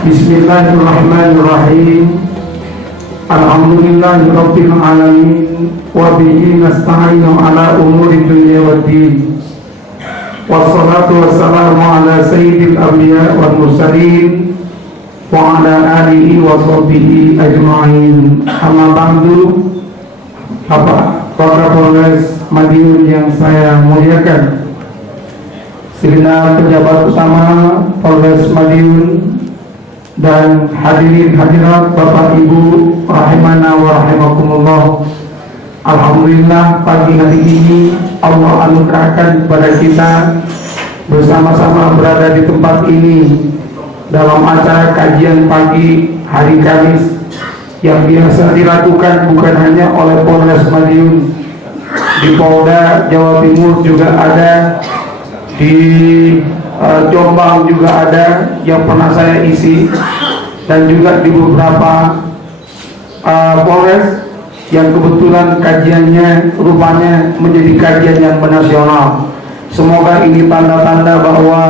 Bismillahirrahmanirrahim. Alhamdulillahi rabbil alamin wa bihi nasta'inu ala umuri dunya waddin. Wassalatu wassalamu ala sayyidil anbiya wal mursalin wa ala alihi wa sahbihi ajma'in. Amma ba'du. Bapak Kapolres Madiun yang saya muliakan, segenap pejabat utama Polres Madiun dan hadirin hadirat Bapak Ibu rahimana wa rahimakumullah. Alhamdulillah pagi hari ini Allah anugerahkan kepada kita bersama-sama berada di tempat ini dalam acara kajian pagi hari Kamis yang biasa dilakukan bukan hanya oleh Polres Madiun, di Polda Jawa Timur juga ada, di Jombang juga ada yang pernah saya isi, dan juga di beberapa Polres yang kebetulan kajiannya rupanya menjadi kajian yang nasional. Semoga ini tanda-tanda bahwa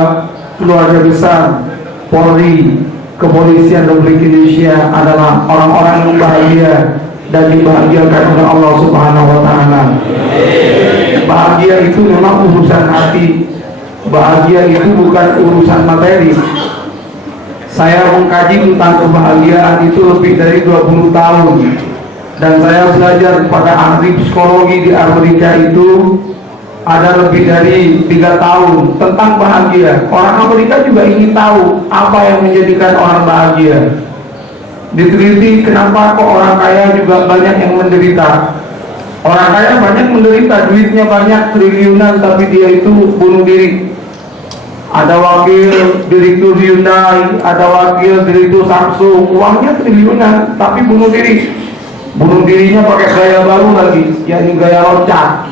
keluarga besar Polri, Kepolisian Republik Indonesia adalah orang-orang yang bahagia dan dibahagiakan oleh Allah Subhanahu wa Ta'ala. Bahagia itu memang urusan hati. Bahagia itu bukan urusan materi. Saya mengkaji tentang kebahagiaan itu lebih dari 20 tahun, dan saya belajar kepada ahli psikologi di Amerika itu ada lebih dari 3 tahun tentang bahagia. Orang Amerika juga ingin tahu apa yang menjadikan orang bahagia. Diteliti kenapa kok orang kaya juga banyak yang menderita. Orang kaya banyak menderita, duitnya banyak triliunan, tapi dia itu bunuh diri. Ada wakil direktur Hyundai, ada wakil direktur Samsung, uangnya triliunan, tapi bunuh diri. Bunuh dirinya pakai gaya baru lagi, yakni gaya loncat.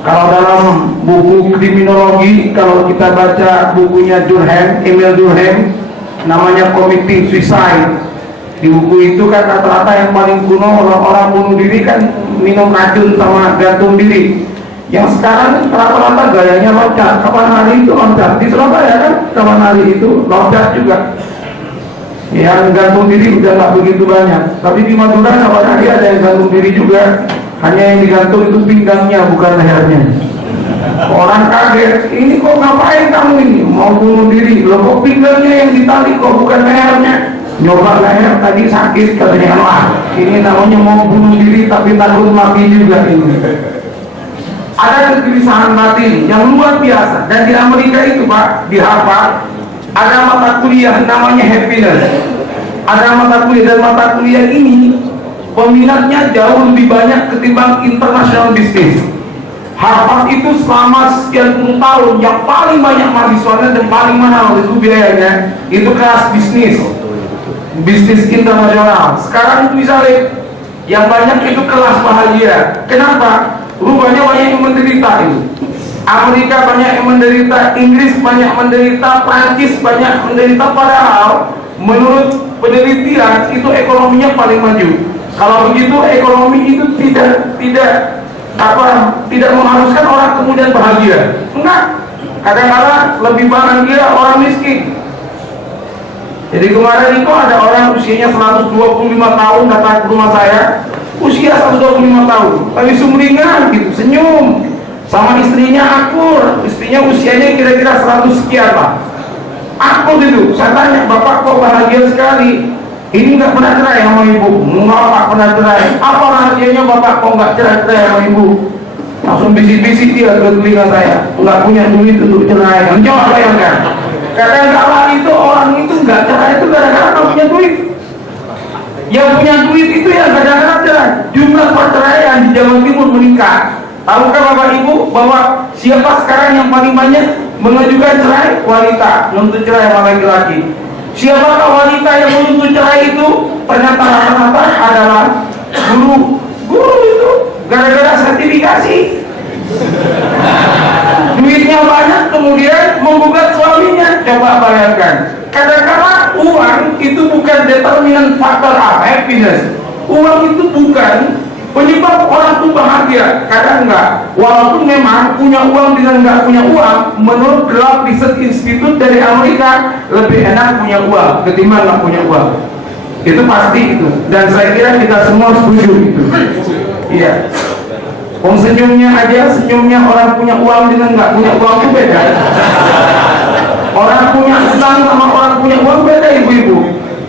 Kalau dalam buku kriminologi, kalau kita baca bukunya Emil Durkheim, namanya Committing Suicide. Di buku itu kan rata-rata yang paling kuno orang-orang bunuh diri kan minum racun sama gantung diri. Yang sekarang rata-rata gayanya loncat. Kapan hari itu loncat? Di Surabaya kan kapan hari itu loncat juga. Yang gantung diri udah nggak begitu banyak. Tapi di Madura kapan hari ada yang gantung diri juga. Hanya yang digantung itu pinggangnya, bukan lehernya. Orang kaget, ini kok ngapain kamu ini? Mau bunuh diri? Loh kok pinggangnya yang ditali kok bukan lehernya? Nyoba leher tadi sakit, katanya wah ini namanya mau bunuh diri tapi takut mati juga ini. Ada kegelisahan batin yang luar biasa, dan di Amerika itu Pak, di Harvard ada mata kuliah namanya happiness. Ada mata kuliah, dan mata kuliah ini peminatnya jauh lebih banyak ketimbang international business. Harvard itu selama sekian puluh tahun yang paling banyak mahasiswanya dan paling mahal itu biayanya itu kelas bisnis internasional. Sekarang itu misalnya yang banyak itu kelas bahagia. Kenapa? Rupanya banyak yang menderita itu. Amerika banyak yang menderita, Inggris banyak menderita, Prancis banyak menderita. Padahal menurut penelitian itu ekonominya paling maju. Kalau begitu ekonomi itu tidak mengharuskan orang kemudian bahagia. Enggak. Kadang-kadang lebih bahagia orang miskin. Jadi kemarin itu ada orang usianya 125 tahun datang ke rumah saya. Usia 125 tahun, tapi sumringah gitu, senyum, sama istrinya akur. Istrinya usianya kira-kira 100 sekian Pak. Akur gitu. Saya tanya, Bapak kok bahagia sekali? Ini nggak pernah cerai sama ibu? Nggak pernah cerai. Apa rahasianya Bapak kok nggak cerai sama ibu? Langsung bisik-bisik dia ke telinga saya, nggak punya duit untuk cerai. Coba bayangkan, kadang-kadang itu orang itu nggak cerai itu gara-gara nggak punya duit. Yang punya duit itu ya kadang-kadang cerai. Jumlah perceraian di Jawa Timur meningkat. Tahukah Bapak Ibu bahwa siapa sekarang yang paling banyak mengajukan cerai? Wanita menuntut cerai sama laki-laki. Siapakah wanita yang menuntut cerai itu? Ternyata rata-rata adalah guru. Guru itu gara-gara sertifikasi. Duitnya banyak kemudian menggugat suaminya. Coba bayangkan. Kadang-kadang uang itu bukan determinan faktor happiness. Uang itu bukan Penyebab orang tuh bahagia, kadang enggak. Walaupun memang punya uang dengan enggak punya uang, menurut Gallup Research Institute dari Amerika, lebih enak punya uang ketimbang enggak punya uang. Itu pasti itu. Dan saya kira kita semua setuju itu. Iya. Senyumnya aja, senyumnya orang punya uang dengan enggak punya uang itu beda. Orang punya utang sama orang punya uang beda, ibu-ibu.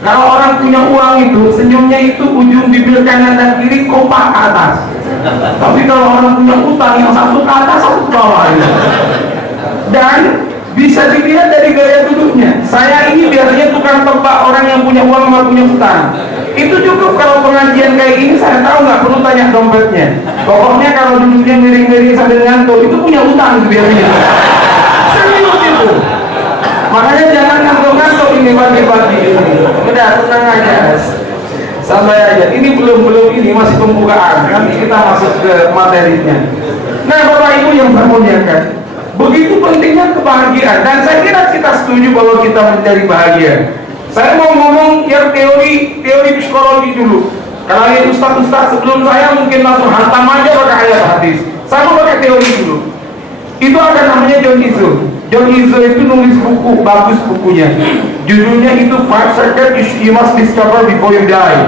Kalau orang punya uang itu, senyumnya itu ujung bibir kanan dan kiri kompak ke atas. Tapi kalau orang punya utang, yang satu ke atas, satu ke bawah. Dan bisa dilihat dari gaya duduknya. Saya ini biasanya tukang tebak orang yang punya uang sama punya utang. Itu cukup kalau pengajian kayak gini, saya tahu nggak perlu tanya dompetnya. Pokoknya kalau duduknya miring-miring sambil ngantuk, itu punya utang biasanya. Serius itu. Makanya jangan ngantuk-ngantuk ini pagi-pagi. Udah tenang aja, santai aja. Ini belum ini masih pembukaan. Nanti kita masuk ke materinya. Nah, Bapak Ibu yang bermuliakan, begitu pentingnya kebahagiaan. Dan saya kira kita setuju bahwa kita mencari bahagia. Saya mau ngomong yang teori psikologi dulu. Kalau yang ustaz-ustaz sebelum saya mungkin langsung hantam aja pakai ayat hadis. Saya mau pakai teori dulu. Itu ada namanya John Izzo. John Izzo itu nulis buku, bagus bukunya. Judulnya itu 5 Secrets You Must Discover Before You Die.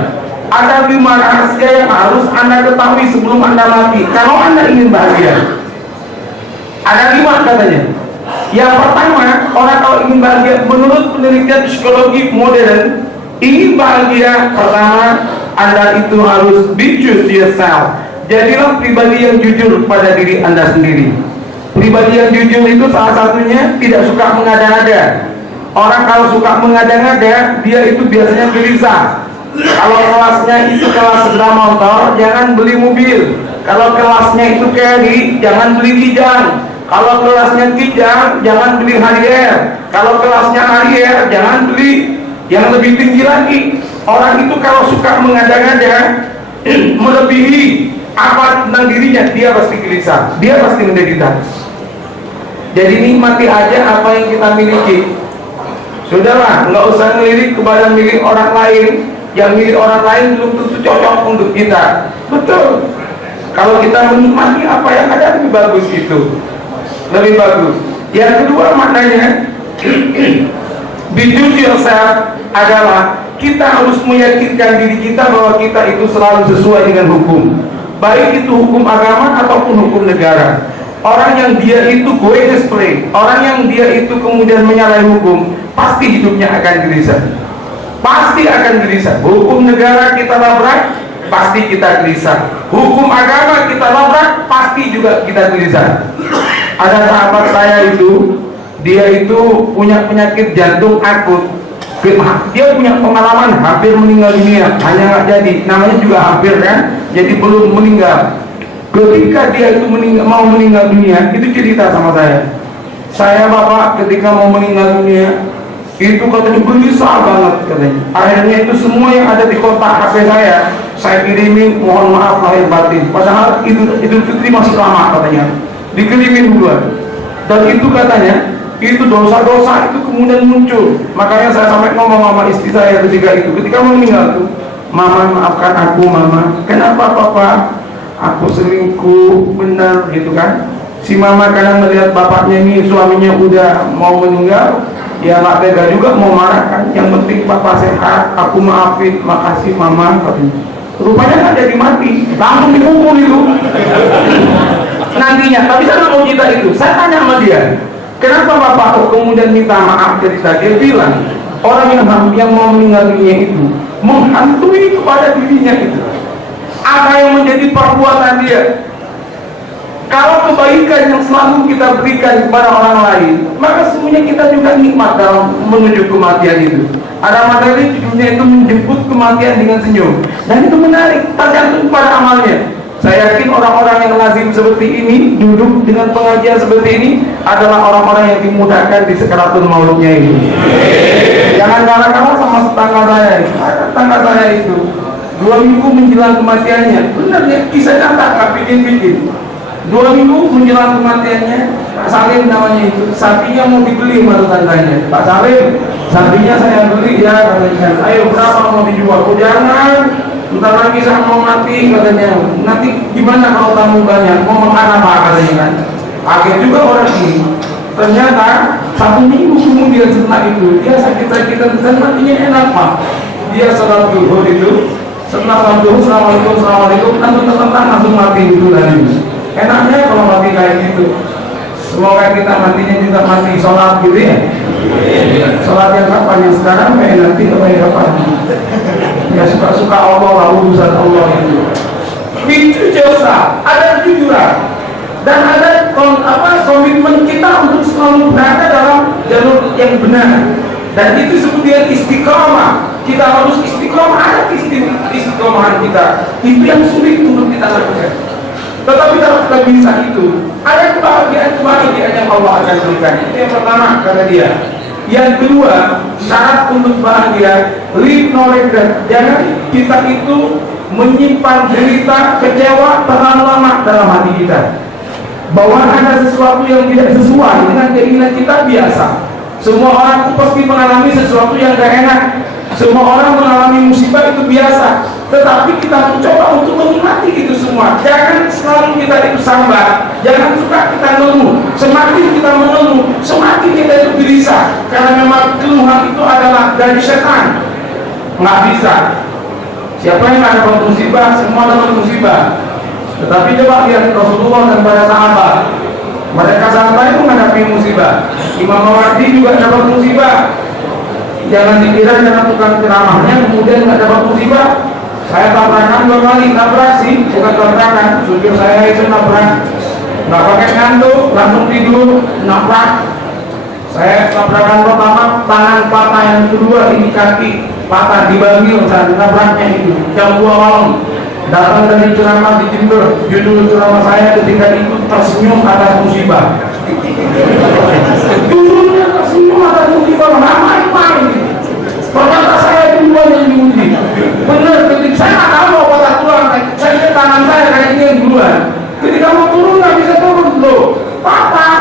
Ada 5 rahasia yang harus Anda ketahui sebelum Anda mati kalau Anda ingin bahagia. Ada 5 katanya. Yang pertama, orang kalau ingin bahagia, menurut penelitian psikologi modern, ingin bahagia, pertama Anda itu harus be true to yourself. Jadilah pribadi yang jujur pada diri Anda sendiri. Pribadi yang jujur itu salah satunya tidak suka mengada-ngada. Orang kalau suka mengada-ngada, dia itu biasanya gelisah. Kalau kelasnya itu kelas sepeda motor, jangan beli mobil. Kalau kelasnya itu carry, jangan beli kijang. Kalau kelasnya kijang, jangan beli Harrier. Kalau kelasnya Harrier, jangan beli yang lebih tinggi lagi. Orang itu kalau suka mengada-ngada, melebihi apa tentang dirinya, dia pasti gelisah, dia pasti menderita. Jadi nikmati aja apa yang kita miliki. Sudahlah, nggak usah ngelirik kepada milik orang lain. Yang milik orang lain belum tentu cocok untuk kita. Betul. Kalau kita menikmati apa yang ada, lebih bagus itu. Lebih bagus. Yang kedua maknanya be true to yourself adalah kita harus meyakinkan diri kita bahwa kita itu selalu sesuai dengan hukum. Baik itu hukum agama ataupun hukum negara. Orang yang dia itu going astray, orang yang dia itu kemudian menyalahi hukum, pasti hidupnya akan gelisah. Pasti akan gelisah. Hukum negara kita labrak, pasti kita gelisah. Hukum agama kita labrak, pasti juga kita gelisah. Ada sahabat saya itu, dia itu punya penyakit jantung akut. Dia punya pengalaman hampir meninggal dunia, hanya nggak jadi. Namanya juga hampir kan, jadi belum meninggal. Ketika dia itu mau meninggal dunia, itu cerita sama saya. Saya bapak ketika mau meninggal dunia, itu katanya gelisah banget katanya. Akhirnya itu semua yang ada di kotak HP saya kirimin, mohon maaf lahir batin. Padahal Idul Fitri masih lama katanya, dikirimin duluan. Dan itu katanya, itu dosa-dosa itu kemudian muncul. Makanya saya sampai ngomong sama istri saya ketika mau meninggal tuh, mama maafkan aku mama. Kenapa papa? Aku selingkuh, benar gitu kan. Si mama kadang melihat bapaknya ini suaminya udah mau meninggal, ya nggak tega juga mau marah kan. Yang penting papa sehat, aku maafin, makasih mama katanya. Rupanya nggak jadi mati, langsung dipukul itu nantinya. Tapi saya nggak mau cerita itu. Saya tanya sama dia, kenapa bapak kok kemudian minta maaf cerita? Dia bilang orang yang mau meninggal dunia itu menghantui kepada dirinya itu. Apa yang menjadi perbuatan dia? Kalau kebaikan yang selalu kita berikan kepada orang lain, maka semuanya kita juga nikmat dalam menuju kematian itu. Ada materi judulnya itu menjemput kematian dengan senyum. Dan itu menarik, tergantung pada amalnya. Saya yakin orang-orang yang lazim seperti ini, duduk dengan pengajian seperti ini, adalah orang-orang yang dimudahkan di sekaratul mautnya ini. Jangan kalah-kalah sama tetangga saya. Tetangga saya itu 2 minggu menjelang kematiannya, benar ya, kisah nyata, nggak bikin-bikin. 2 minggu menjelang kematiannya, Pak Salim namanya itu, sapinya mau dibeli sama tetangganya. Pak Salim, sapinya saya beli ya, katanya. Ayo berapa mau dijual? Oh jangan, Bentar lagi saya mau mati katanya. Nanti gimana kalau tamu banyak? Mau makan apa katanya kan? Akhir juga orang ini. Ternyata 1 minggu kemudian setelah itu dia sakit-sakitan dan matinya enak Pak. Dia sholat duhur itu, setelah sholat duhur assalamualaikum langsung mati itu lagi. Enaknya kalau mati kayak gitu. Semoga kita matinya juga mati sholat gitu ya. Sholat yang kapan? Yang sekarang kayak nanti kayak kapan? Ya suka-suka Allah lah, urusan Allah itu. Itu dosa, ada kejujuran dan ada komitmen kita untuk selalu berada dalam jalur yang benar. Dan itu kemudian istiqomah. Kita harus istiqomah, ada istiqomahan kita. Itu yang sulit untuk kita lakukan. Tetapi kalau kita bisa itu, ada kebahagiaan yang Allah akan berikan. Itu yang pertama kata dia. Yang kedua, syarat untuk bahagia, live no regret. Jangan kita itu menyimpan derita, kecewa terlalu lama dalam hati kita. Bahwa ada sesuatu yang tidak sesuai dengan keinginan kita biasa. Semua orang pasti mengalami sesuatu yang tidak enak. Semua orang mengalami musibah itu biasa. Tetapi kita mencoba untuk menikmati itu semua. Jangan selalu kita itu sambat. Jangan suka kita ngeluh. Semakin kita mengeluh, semakin kita itu gelisah. Karena memang keluhan itu adalah dari setan. Nggak bisa. Siapa yang ada musibah, semua dapat musibah. Tetapi coba lihat Rasulullah dan para sahabat. Mereka santai menghadapi musibah. Imam Mawardi juga dapat musibah. Jangan dikira jangan tukang ceramahnya kemudian nggak dapat musibah. Saya tabrakan 2 kali, nabrak sih, bukan tabrakan. Supir saya itu nabrak, nggak pakai ngantuk, langsung tidur, nabrak. Saya tabrakan pertama, tangan patah, yang kedua ini kaki patah di Bangil, saat nabraknya itu jam 2 malam. Datang dari ceramah di Jember, judul ceramah saya ketika itu tersenyum atas musibah. Judulnya tersenyum atas musibah, ramai-ramai. Ternyata saya duluan yang diuji. Benar, ketika saya nggak tahu mau patah tulang, saya lihat tangan saya kayak ini yang duluan. Ketika mau turun nggak bisa turun loh, patah.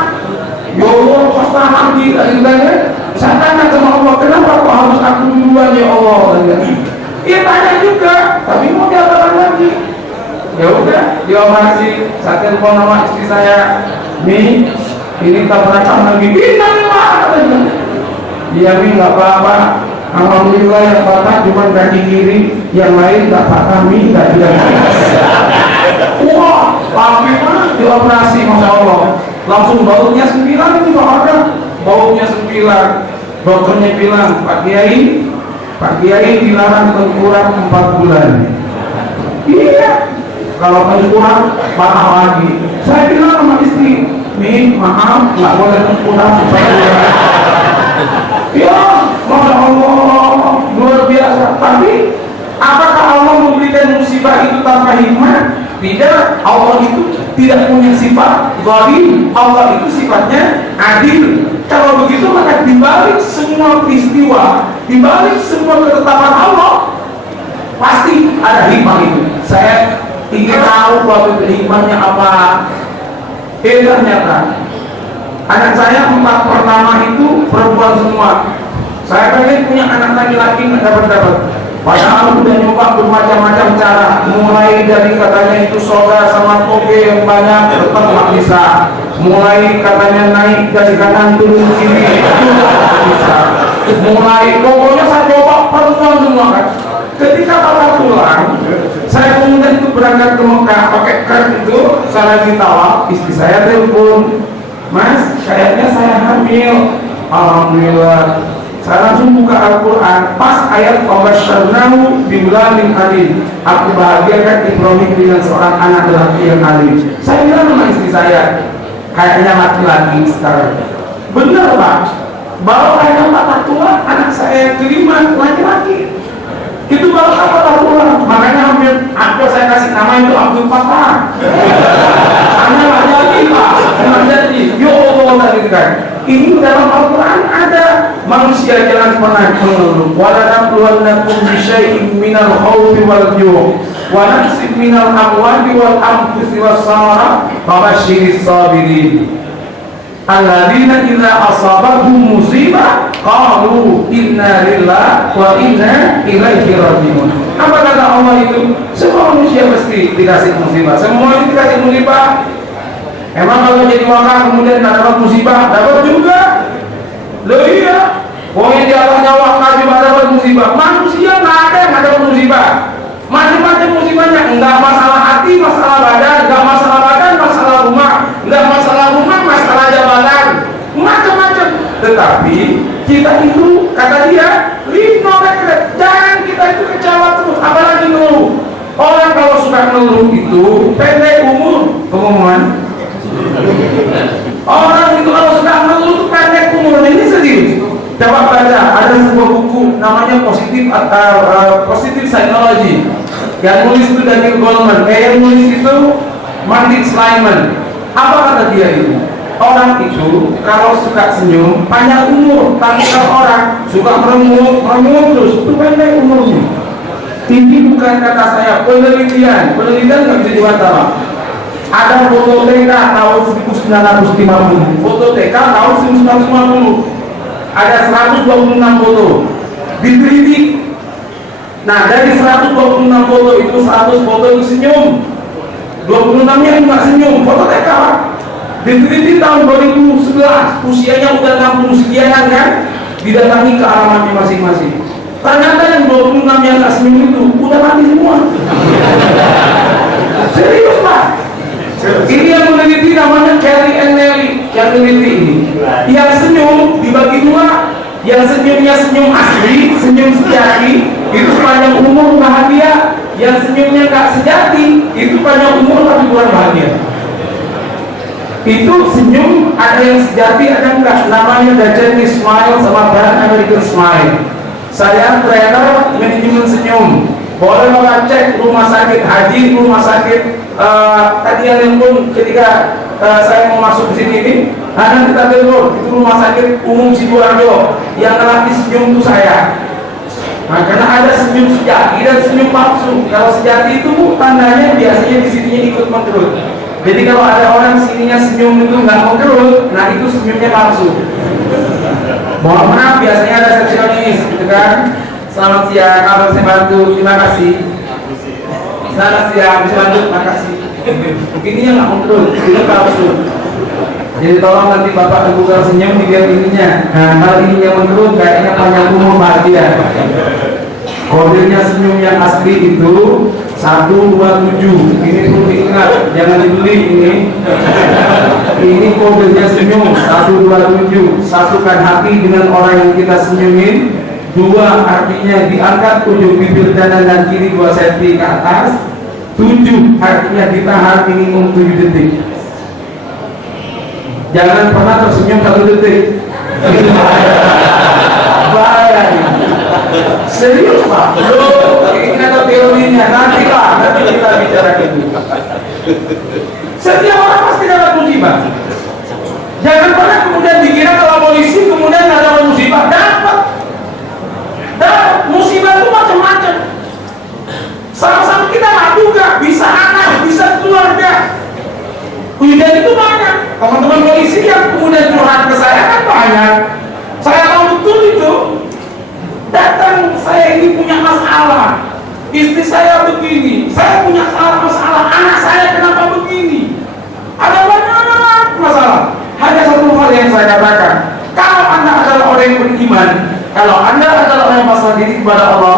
Ya Allah, patah lagi, tanya. Saya tanya sama Allah, kenapa kok harus aku duluan ya Allah? Iya tanya juga, tapi mau diapakan lagi? Ya udah, dioperasi. Saya telepon sama istri saya, Mi, ini tabrakan lagi. Innalillah, katanya. Iya Mi, nggak apa-apa. Alhamdulillah yang patah cuma kaki kiri, yang lain nggak patah, Mi, nggak juga. Wah, tapi mah dioperasi, masya Allah. Langsung baunya 9 itu Pak ada, baunya 9. Dokternya bilang, Pak Kiai dilarang tengkurap 4 bulan. Iya, kalau tengkurap parah lagi. Saya bilang sama istri, Mi, maaf, nggak boleh tengkurap 4 bulan. Ya, masya Allah, luar biasa. Tapi apakah Allah memberikan musibah itu tanpa hikmah? Tidak. Allah itu tidak punya sifat zalim. Allah itu sifatnya adil. Kalau begitu maka dibalik semua peristiwa, dibalik semua ketetapan Allah, pasti ada hikmah itu. Saya ingin tahu bahwa hikmahnya apa. Ternyata anak saya 4 pertama itu perempuan semua. Saya pengen punya anak laki-laki nggak dapat. Padahal udah nyoba bermacam-macam cara. Mulai dari katanya itu soda sama toge yang banyak, tetap nggak bisa. Mulai katanya naik dari kanan turun kiri, nggak bisa. Mulai pokoknya saya coba perempuan semua kan. Ketika patah tulang, saya kemudian itu berangkat ke Mekah pakai kart itu. Saya lagi tawaf, istri saya telepon, Mas, kayaknya saya hamil. Alhamdulillah. Saya langsung buka Al-Quran, pas ayat Fabasyarnahu bigulamin alim. Aku bahagiakan Ibrahim dengan seorang anak laki yang alim. Saya bilang sama istri saya, kayaknya laki-laki sekarang. Benar Pak, baru ayat patah tulang, anak saya yang kelima laki-laki. Itu baru patah tulang, makanya hampir saya kasih nama itu Abdul Fatah. Hanya nggak jadi Pak, nggak jadi. Yo Allah tadi kan. Ini dalam Al-Quran ada. Manusia jangan pernah mengeluh. Walanabluwannakum bisyai'in minal khawfi wal ju' wa naqsin minal amwali wal anfusi was samara wa basyyiris sabirin. alladzina idza asabatuhum musibah qalu inna lillahi wa inna ilaihi raji'un. Apa kata Allah itu? Semua manusia pasti dikasih musibah. Semua itu dikasih musibah. Emang kalau jadi wakil kemudian tidak dapat musibah, dapat juga. Loh iya, pokoknya di Allahnya wakil juga dapat musibah. Manusia nggak ada yang dapat musibah. Macam-macam musibahnya, enggak masalah hati, masalah badan, enggak masalah badan, masalah rumah, enggak masalah rumah, masalah jabatan, macam-macam. Tetapi kita itu, kata dia, live no regret. Jangan kita itu kecewa terus, apalagi ngeluh. Orang kalau suka ngeluh itu pendek umur, pengumuman. Orang itu kalau sudah ngeluh itu pendek umur. Ini serius. Coba baca, ada sebuah buku namanya Positive Psychology. Yang nulis itu Daniel Goleman. Yang nulis itu Martin Seligman. Apa kata dia itu? Orang itu kalau suka senyum panjang umur, tapi kalau orang suka merengut terus itu pendek umurnya. Ini bukan kata saya, penelitian nggak bisa dibantah. Ada foto TK tahun 1950, foto TK tahun 1950. Ada 126 foto diteliti. Nah, dari 126 foto itu 100 foto itu senyum, 26 nya enggak senyum, foto TK. Diteliti tahun 2011, usianya udah 60 sekian kan, didatangi ke alamatnya masing-masing. Ternyata yang 26 yang enggak senyum itu udah mati semua. Serius Pak. Ini yang meneliti namanya Kelly and Nelly yang meneliti ini. Yang senyum dibagi dua, yang senyumnya senyum asli, senyum sejati, itu sepanjang umur bahagia. Yang senyumnya nggak sejati, itu panjang umur tapi kurang bahagia. Itu senyum ada yang sejati ada enggak. Namanya The Chinese Smile sama Brand American Smile. Saya trainer manajemen senyum. Boleh Bapak cek rumah sakit haji, rumah sakit tadi yang pun ketika saya mau masuk ke sini ini, ada kita telepon itu rumah sakit umum Sidoarjo yang ngelatih senyum itu saya. Nah, karena ada senyum sejati dan senyum palsu. Kalau sejati itu tandanya biasanya di sininya ikut mengkerut. Jadi kalau ada orang sininya senyum itu nggak mengkerut, nah itu senyumnya palsu. Mohon maaf, biasanya ada resepsionis, gitu kan? Selamat siang, apa saya bantu? Terima kasih. Selamat siang, bisa bantu? Terima kasih. Ini yang nggak mengkerut, ini palsu. Jadi tolong nanti Bapak Google senyum dilihat ininya. Nah, kalau ininya menurun kayaknya panjang umur bahagia. Kodenya senyum yang asli itu 127. Ini perlu diingat, jangan dibeli ini. Ini kodenya senyum 127. Satukan hati dengan orang yang kita senyumin. 2 artinya diangkat ujung bibir kanan dan kiri 2 cm ke atas. 7 artinya ditahan minimum 7 detik. Jangan pernah tersenyum 1 detik. Bahaya ini. Serius Pak. Ini ada teorinya. Nanti kita bicara itu. Setiap orang pasti dapat musibah. Jangan pernah kemudian dikira kalau polisi kemudian nggak dapat musibah. Dapat musibah itu macam-macam. Sama-sama kita nggak duga. Bisa anak, bisa keluarga. Hujan itu banyak. Teman-teman polisi yang kemudian curhat ke saya kan banyak. Saya tahu betul itu. Datang, saya ini punya masalah. Istri saya begini. Saya punya masalah. Anak saya kenapa begini? Ada banyak masalah. Hanya satu hal yang saya katakan. Kalau Anda adalah orang yang beriman, kalau Anda adalah orang yang pasrah diri kepada Allah,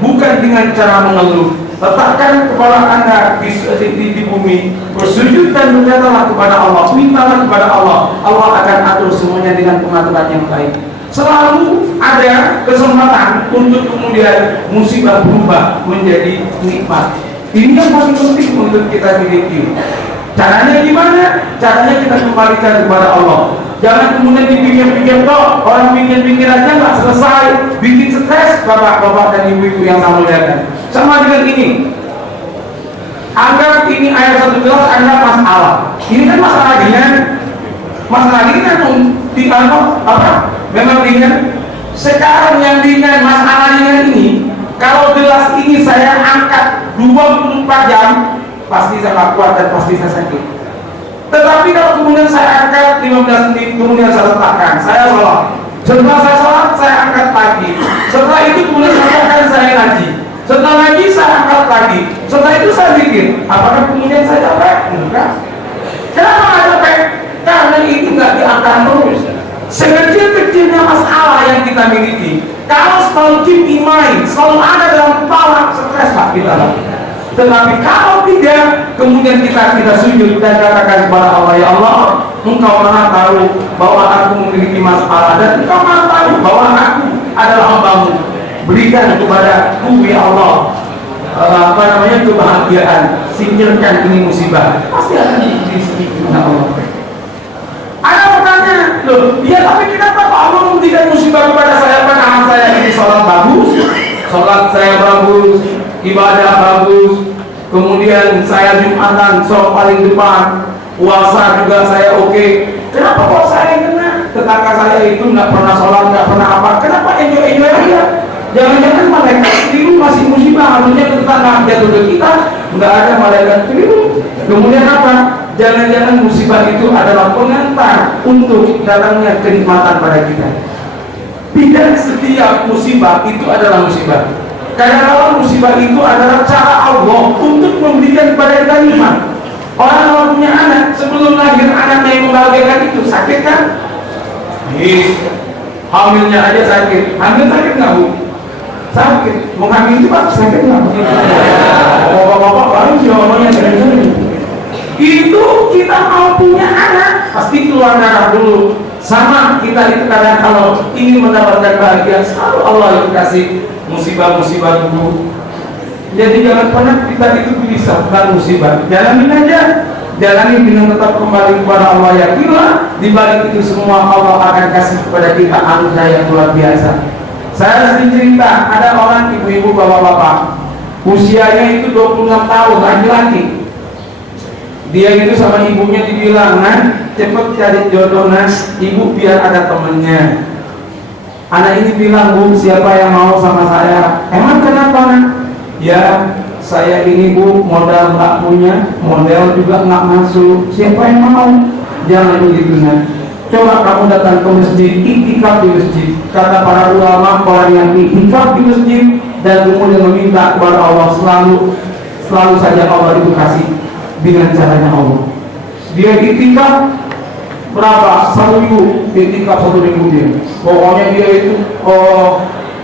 bukan dengan cara mengeluh. Letakkan kepala Anda di bumi, bersujud dan berkatalah kepada Allah, mintalah kepada Allah. Allah akan atur semuanya dengan pengaturan yang baik. Selalu ada kesempatan untuk kemudian musibah berubah menjadi nikmat. Ini yang paling penting untuk kita miliki. Caranya gimana? Caranya kita kembalikan kepada Allah. Jangan kemudian dipikir-pikir kok, orang pikir-pikir aja nggak selesai, bikin stres bapak-bapak dan ibu-ibu yang saya muliakan. Sama dengan ini. Anggap ini air 1 gelas, anggap masalah. Ini kan masalah ringan. Masalah ringan di memang ringan. Sekarang yang ringan, masalah ringan ini, kalau gelas ini saya angkat 24 jam, pasti saya nggak kuat dan pasti saya sakit. Tetapi kalau kemudian saya angkat 15 menit, kemudian saya letakkan, saya sholat. Setelah saya sholat, saya angkat lagi. Setelah itu kemudian saya letakkan, saya ngaji. Setelah ngaji, saya angkat lagi. Setelah itu saya zikir. Apakah kemudian saya capek? Enggak. Kenapa nggak capek? Karena itu nggak diangkat terus. Sekecil-kecilnya masalah yang kita miliki, kalau selalu keep in mind, selalu ada dalam kepala, stres lah kita. Tetapi kalau tidak, kemudian kita sujud dan katakan kepada Allah, ya Allah, Engkau maha tahu bahwa aku memiliki masalah, dan Engkau maha tahu bahwa aku adalah hamba-Mu. Berikan kepadaku, ya Allah, kebahagiaan. Singkirkan ini musibah. Pasti akan diberi Allah. Ada bertanya, loh, ya tapi kenapa Pak Allah memberikan musibah kepada saya? Karena saya ini sholat bagus, sholat saya bagus, ibadah bagus, kemudian saya Jumatan, sholat paling depan, puasa juga saya oke. Kenapa kok saya kena? Tetangga saya itu nggak pernah sholat, nggak pernah apa? Kenapa enjoy aja? Jangan-jangan malaikat keliru masih musibah, harusnya tetangga jatuh ke kita, nggak ada malaikat keliru. Kemudian apa? Jangan-jangan musibah itu adalah pengantar untuk datangnya kenikmatan pada kita. Tidak setiap musibah itu adalah musibah. Karena kalau musibah itu adalah cara Allah untuk memberikan kepada kita nikmat. Orang kalau punya anak, sebelum lahir anaknya yang membahagiakan itu sakit kan? Hamilnya aja sakit. Hamil sakit nggak Bu? Sakit. Mau hamil itu Pak sakit nggak? Bapak-bapak baru jawabannya sering-sering. Itu kita mau punya anak pasti keluar darah dulu. Sama kita itu kadang kalau ingin mendapatkan bahagia, selalu Allah yang kasih musibah-musibah dulu. Jadi jangan pernah kita itu gelisah tentang musibah. Jalanin aja, jalanin dengan tetap kembali kepada Allah. Yakinlah di balik itu semua Allah akan kasih kepada kita anugerah yang luar biasa. Saya sering cerita, ada orang ibu-ibu bapak-bapak usianya itu 26 tahun laki-laki. Dia itu sama ibunya dibilang, nah cepet cari jodoh nas, ibu biar ada temennya. Anak ini bilang, Bu, siapa yang mau sama saya? Emang kenapa nak? Ya saya ini Bu, modal nggak punya, model juga nggak masuk. Siapa yang mau? Jangan begitu nak. Coba kamu datang ke masjid, iktikaf di masjid. Kata para ulama, orang yang iktikaf di masjid dan kemudian meminta kepada Allah, selalu saja Allah itu kasih dengan caranya Allah. Dia iktikaf berapa? 1 minggu, iktikaf 1 minggu dia. Pokoknya dia itu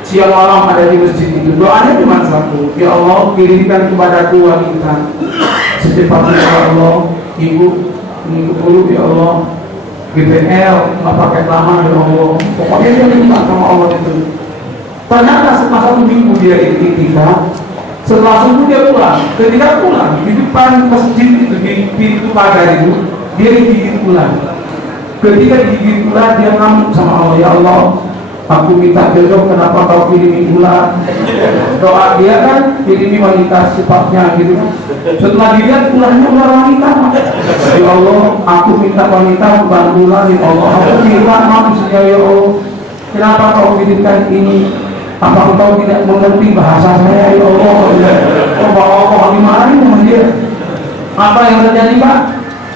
siang malam ada di masjid itu. Doanya cuma satu, ya Allah kirimkan kepadaku wanita secepatnya ya Allah. Ibu dulu ya Allah, GPL nggak pakai lama ya Allah. Pokoknya dia minta sama Allah itu. Ternyata setelah 1 minggu dia iktikaf, setelah subuh dia pulang. Ketika pulang di depan masjid itu, di pintu pagar itu, dia digigit ular. Ketika digigit ular, dia ngamuk sama Allah, ya Allah, aku minta jodoh, kenapa kau kirimi ular? Doa dia kan kirimi wanita sifatnya gitu kan. Setelah dilihat ularnya ular wanita, ya Allah, aku minta wanita bukan ular, ya Allah, aku minta manusia, ya Allah, kenapa kau kirimkan ini? Apa engkau tidak mengerti bahasa saya, ya Allah? Kok dimarahin sama dia? Apa yang terjadi Pak?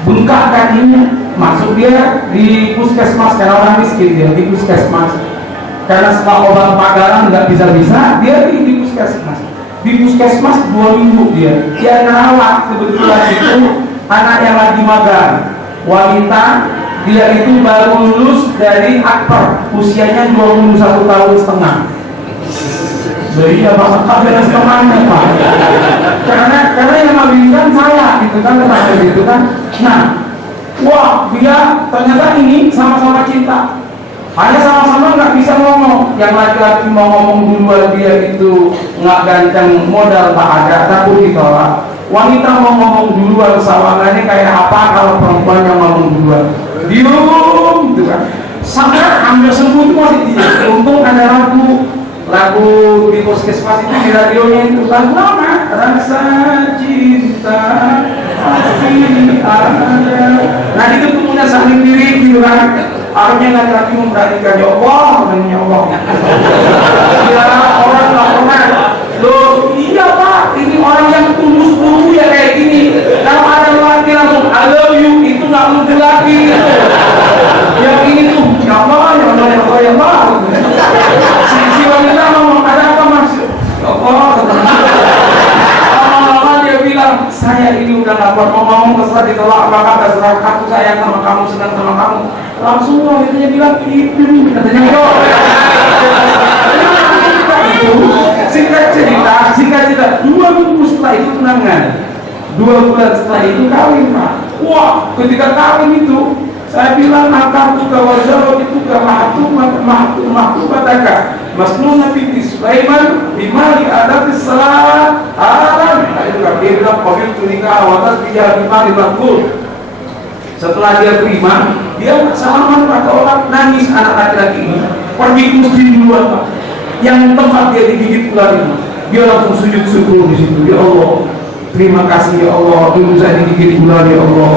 Bengkak kakinya. Masuk dia di puskesmas, karena orang miskin dia di puskesmas. Karena setelah obat pagaran nggak bisa-bisa, dia di puskesmas. Di puskesmas 2 minggu dia nerawat. Kebetulan itu anak yang lagi magang, wanita. Dia itu baru lulus dari akper, usianya 21 tahun setengah. Jadi ya bahasa kafiran setengahnya Pak. Karena yang memberikan saya gitu kan, gitu kan. Nah, wah dia ternyata ini sama-sama cinta. Hanya sama-sama nggak bisa ngomong. Yang laki-laki mau ngomong duluan, dia itu nggak ganteng, modal tak ada, takut ditolak. Wanita mau ngomong duluan, sawangannya kayak apa kalau perempuan yang ngomong duluan? Dium, gitu kan. Sampai hampir sembuh itu masih dia. Untung ada lagu di puskesmas itu, di radionya itu lagu lama, rasa cinta pasti ada. Nah itu kemudian saling diri gitu kan. Akhirnya laki-laki memperhatikan, ya Allah, namanya Allah. Ya orang nggak pernah. Loh iya Pak, ini orang yang tulus dulu ya kayak gini. Kalau ada laki langsung I love you, itu nggak udah nggak kuat ngomong, terserah ditolak apa terserah, aku sayang sama kamu, senang sama kamu. Langsung wanitanya bilang itu katanya kok. Singkat cerita 2 minggu setelah itu tunangan, 2 bulan setelah itu kawin, Pak. Wah, ketika kawin itu saya bilang akar juga wajah itu gak mahtu katakan Masnun binti Sulaiman bima adat salat alam itu kan dia bilang qabil tunika awatas bija bima dibakul. Setelah dia terima, dia salaman pada orang, nangis anak laki-laki ini pergi ke masjid duluan, Pak, yang tempat dia digigit ular itu. Dia langsung sujud syukur di situ. Ya Allah, terima kasih ya Allah, dulu saya digigit ular ya Allah,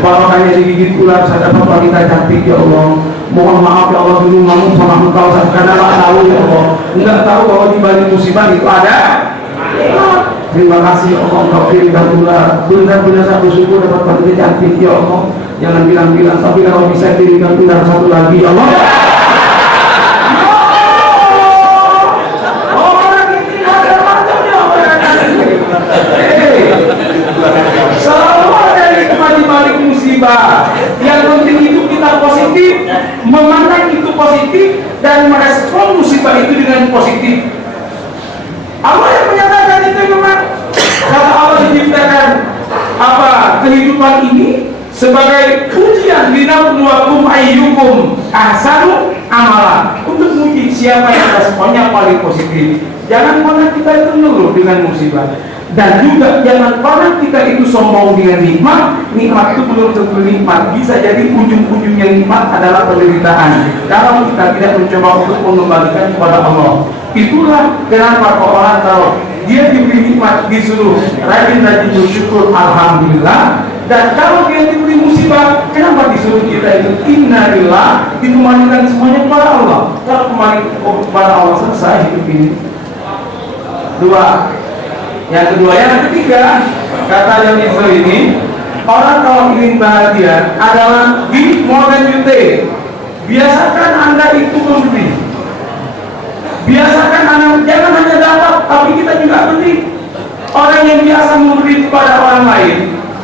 barokahnya digigit ular saya dapat wanita cantik ya Allah. Mohon maaf ya Allah, dulu ngomong sama engkau karena tak tahu ya Allah, enggak tahu bahwa di balik musibah itu ada. Terima kasih ya Allah, engkau kirimkan ular. Benar-benar saya bersyukur dapat wanita cantik ya Allah. Jangan bilang-bilang, tapi kalau bisa kirimkan ular satu lagi ya Allah. Yang penting itu kita positif, memandang itu positif dan merespon musibah itu dengan positif. Allah yang menyatakan itu memang kata Allah diciptakan kehidupan ini sebagai ujian linabluwakum ayyukum ahsanu amala, untuk menguji siapa yang responnya paling positif. Jangan pernah kita itu ngeluh dengan musibah. Dan juga jangan pernah kita itu sombong dengan nikmat. Nikmat itu belum tentu nikmat, bisa jadi ujung-ujungnya nikmat adalah penderitaan kalau kita tidak mencoba untuk mengembalikan kepada Allah. Itulah kenapa orang kalau dia diberi nikmat disuruh rajin-rajin bersyukur alhamdulillah, dan kalau dia diberi musibah kenapa disuruh kita itu innalillah, dikembalikan semuanya kepada Allah. Kalau kembali kepada Allah selesai hidup ini. Yang ketiga, kata yang ini, orang kalau ingin bahagia adalah give more than you take. Biasakan Anda itu memberi. Biasakan Anda jangan hanya dapat, tapi kita juga beri. Orang yang biasa memberi kepada orang lain,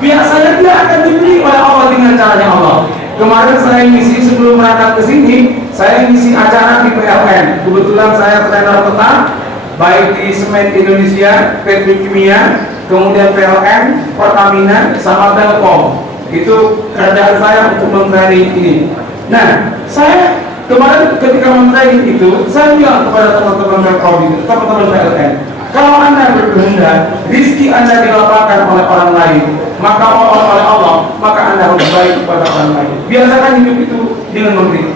biasanya dia akan diberi oleh Allah dengan caranya Allah. Kemarin saya ngisi sebelum berangkat ke sini, saya ngisi acara di PLN. Kebetulan saya trainer petang, baik di Semen Indonesia, Petrokimia, kemudian PLN, Pertamina, sama Telkom. Itu kerjaan saya untuk mentraining ini. Nah, saya kemarin ketika mentraining itu, saya bilang kepada teman-teman Telkom itu, teman-teman PLN, kalau Anda berkehendak, rizki Anda dilapangkan oleh orang lain, maka oleh Allah, maka Anda harus baik kepada orang lain. Biasakan hidup itu dengan memberi.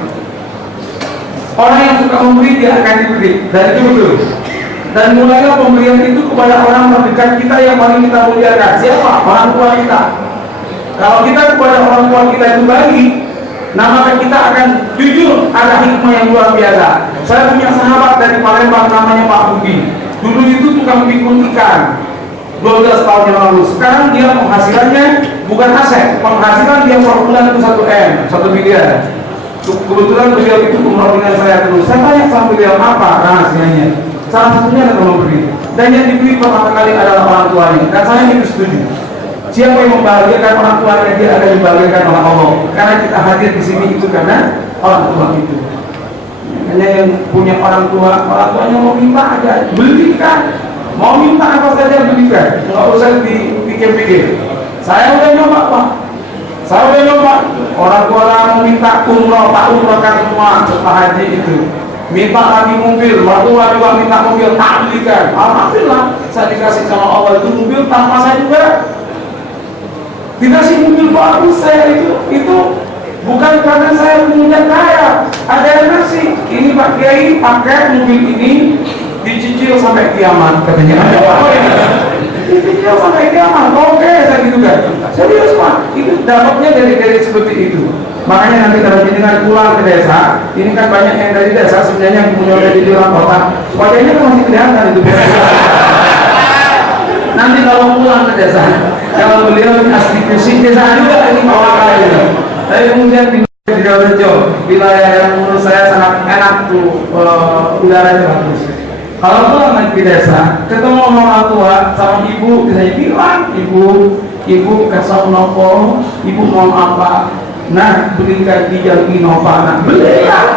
Orang yang suka memberi, dia akan diberi. Dan itu betul. Dan mulailah pemberian itu kepada orang terdekat kita yang paling kita muliakan. Siapa? Orang tua kita. Kalau kita kepada orang tua kita itu baik, nah maka kita akan jujur, ada hikmah yang luar biasa. Saya punya sahabat dari Palembang namanya Pak Budi. Dulu itu tukang pikul ikan 12 tahun yang lalu. Sekarang dia penghasilannya bukan aset, penghasilan dia per bulan itu 1 M, 1 miliar. Kebetulan beliau itu umroh dengan saya terus. Saya tanya sama beliau apa rahasianya. Salah satunya adalah memberi, dan yang diberi pertama kali adalah orang tuanya. Dan saya itu setuju. Siapa yang membahagiakan orang tuanya, dia akan dibahagiakan oleh Allah. Karena kita hadir di sini itu karena orang tua itu. Hanya yang punya orang tuanya mau minta aja belikan, mau minta apa saja belikan, nggak usah dipikir-pikir. Saya udah nyoba Pak, saya udah nyoba. Orang tua mau minta umroh, tak umrohkan semua setelah haji itu. Minta lagi mobil, mertua juga minta mobil, tak belikan. Alhamdulillah, saya dikasih sama Allah itu mobil tanpa saya juga. Dikasih mobil bagus saya itu bukan karena saya punya kaya. Ada yang ngasih, ini Pak Kiai pakai mobil ini dicicil sampai kiamat katanya. Dicicil sampai kiamat, oke saya gitu kan. Serius Pak, itu dapatnya dari seperti itu. Makanya nanti kalau jenengan pulang ke desa, ini kan banyak yang dari desa sebenarnya yang punya dari orang kota, wajahnya kan masih kelihatan itu. Nanti kalau pulang ke desa, kalau beliau asli fisik desa juga ini bawa kali ini. Tapi kemudian di Sidoarjo, wilayah yang menurut saya sangat enak tuh, udaranya bagus. Kalau pulang lagi di desa, ketemu orang tua sama ibu, biasanya bilang, ibu Ibu kasih nopo, ibu mau apa? Nah, belikan ginjal Innova, nah beli ya.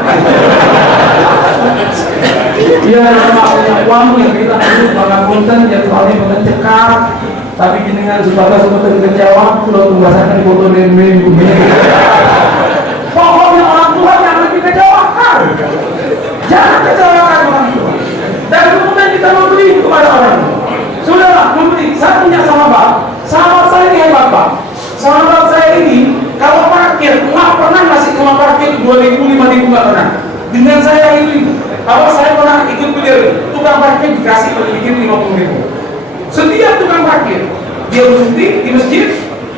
Dia sama punya uang yang kita harus makan punten, yang soalnya bukan cekar, tapi jenengan sebagai sebutan kecewa, kalau membahasakan di foto dan pokoknya orang tua yang lebih kecewakan, jangan kecewakan orang tua. Dan kemudian kita memberi kepada orang tua. Sudahlah, memberi. Saya punya sahabat saya ini hebat Pak. Sahabat saya ini kalau parkir nggak pernah ngasih uang parkir 2.000, 5.000 nggak pernah. Dengan saya itu, kalau saya pernah ikut beliau, tukang parkir dikasih sedikit 50.000. Setiap tukang parkir dia berhenti di masjid,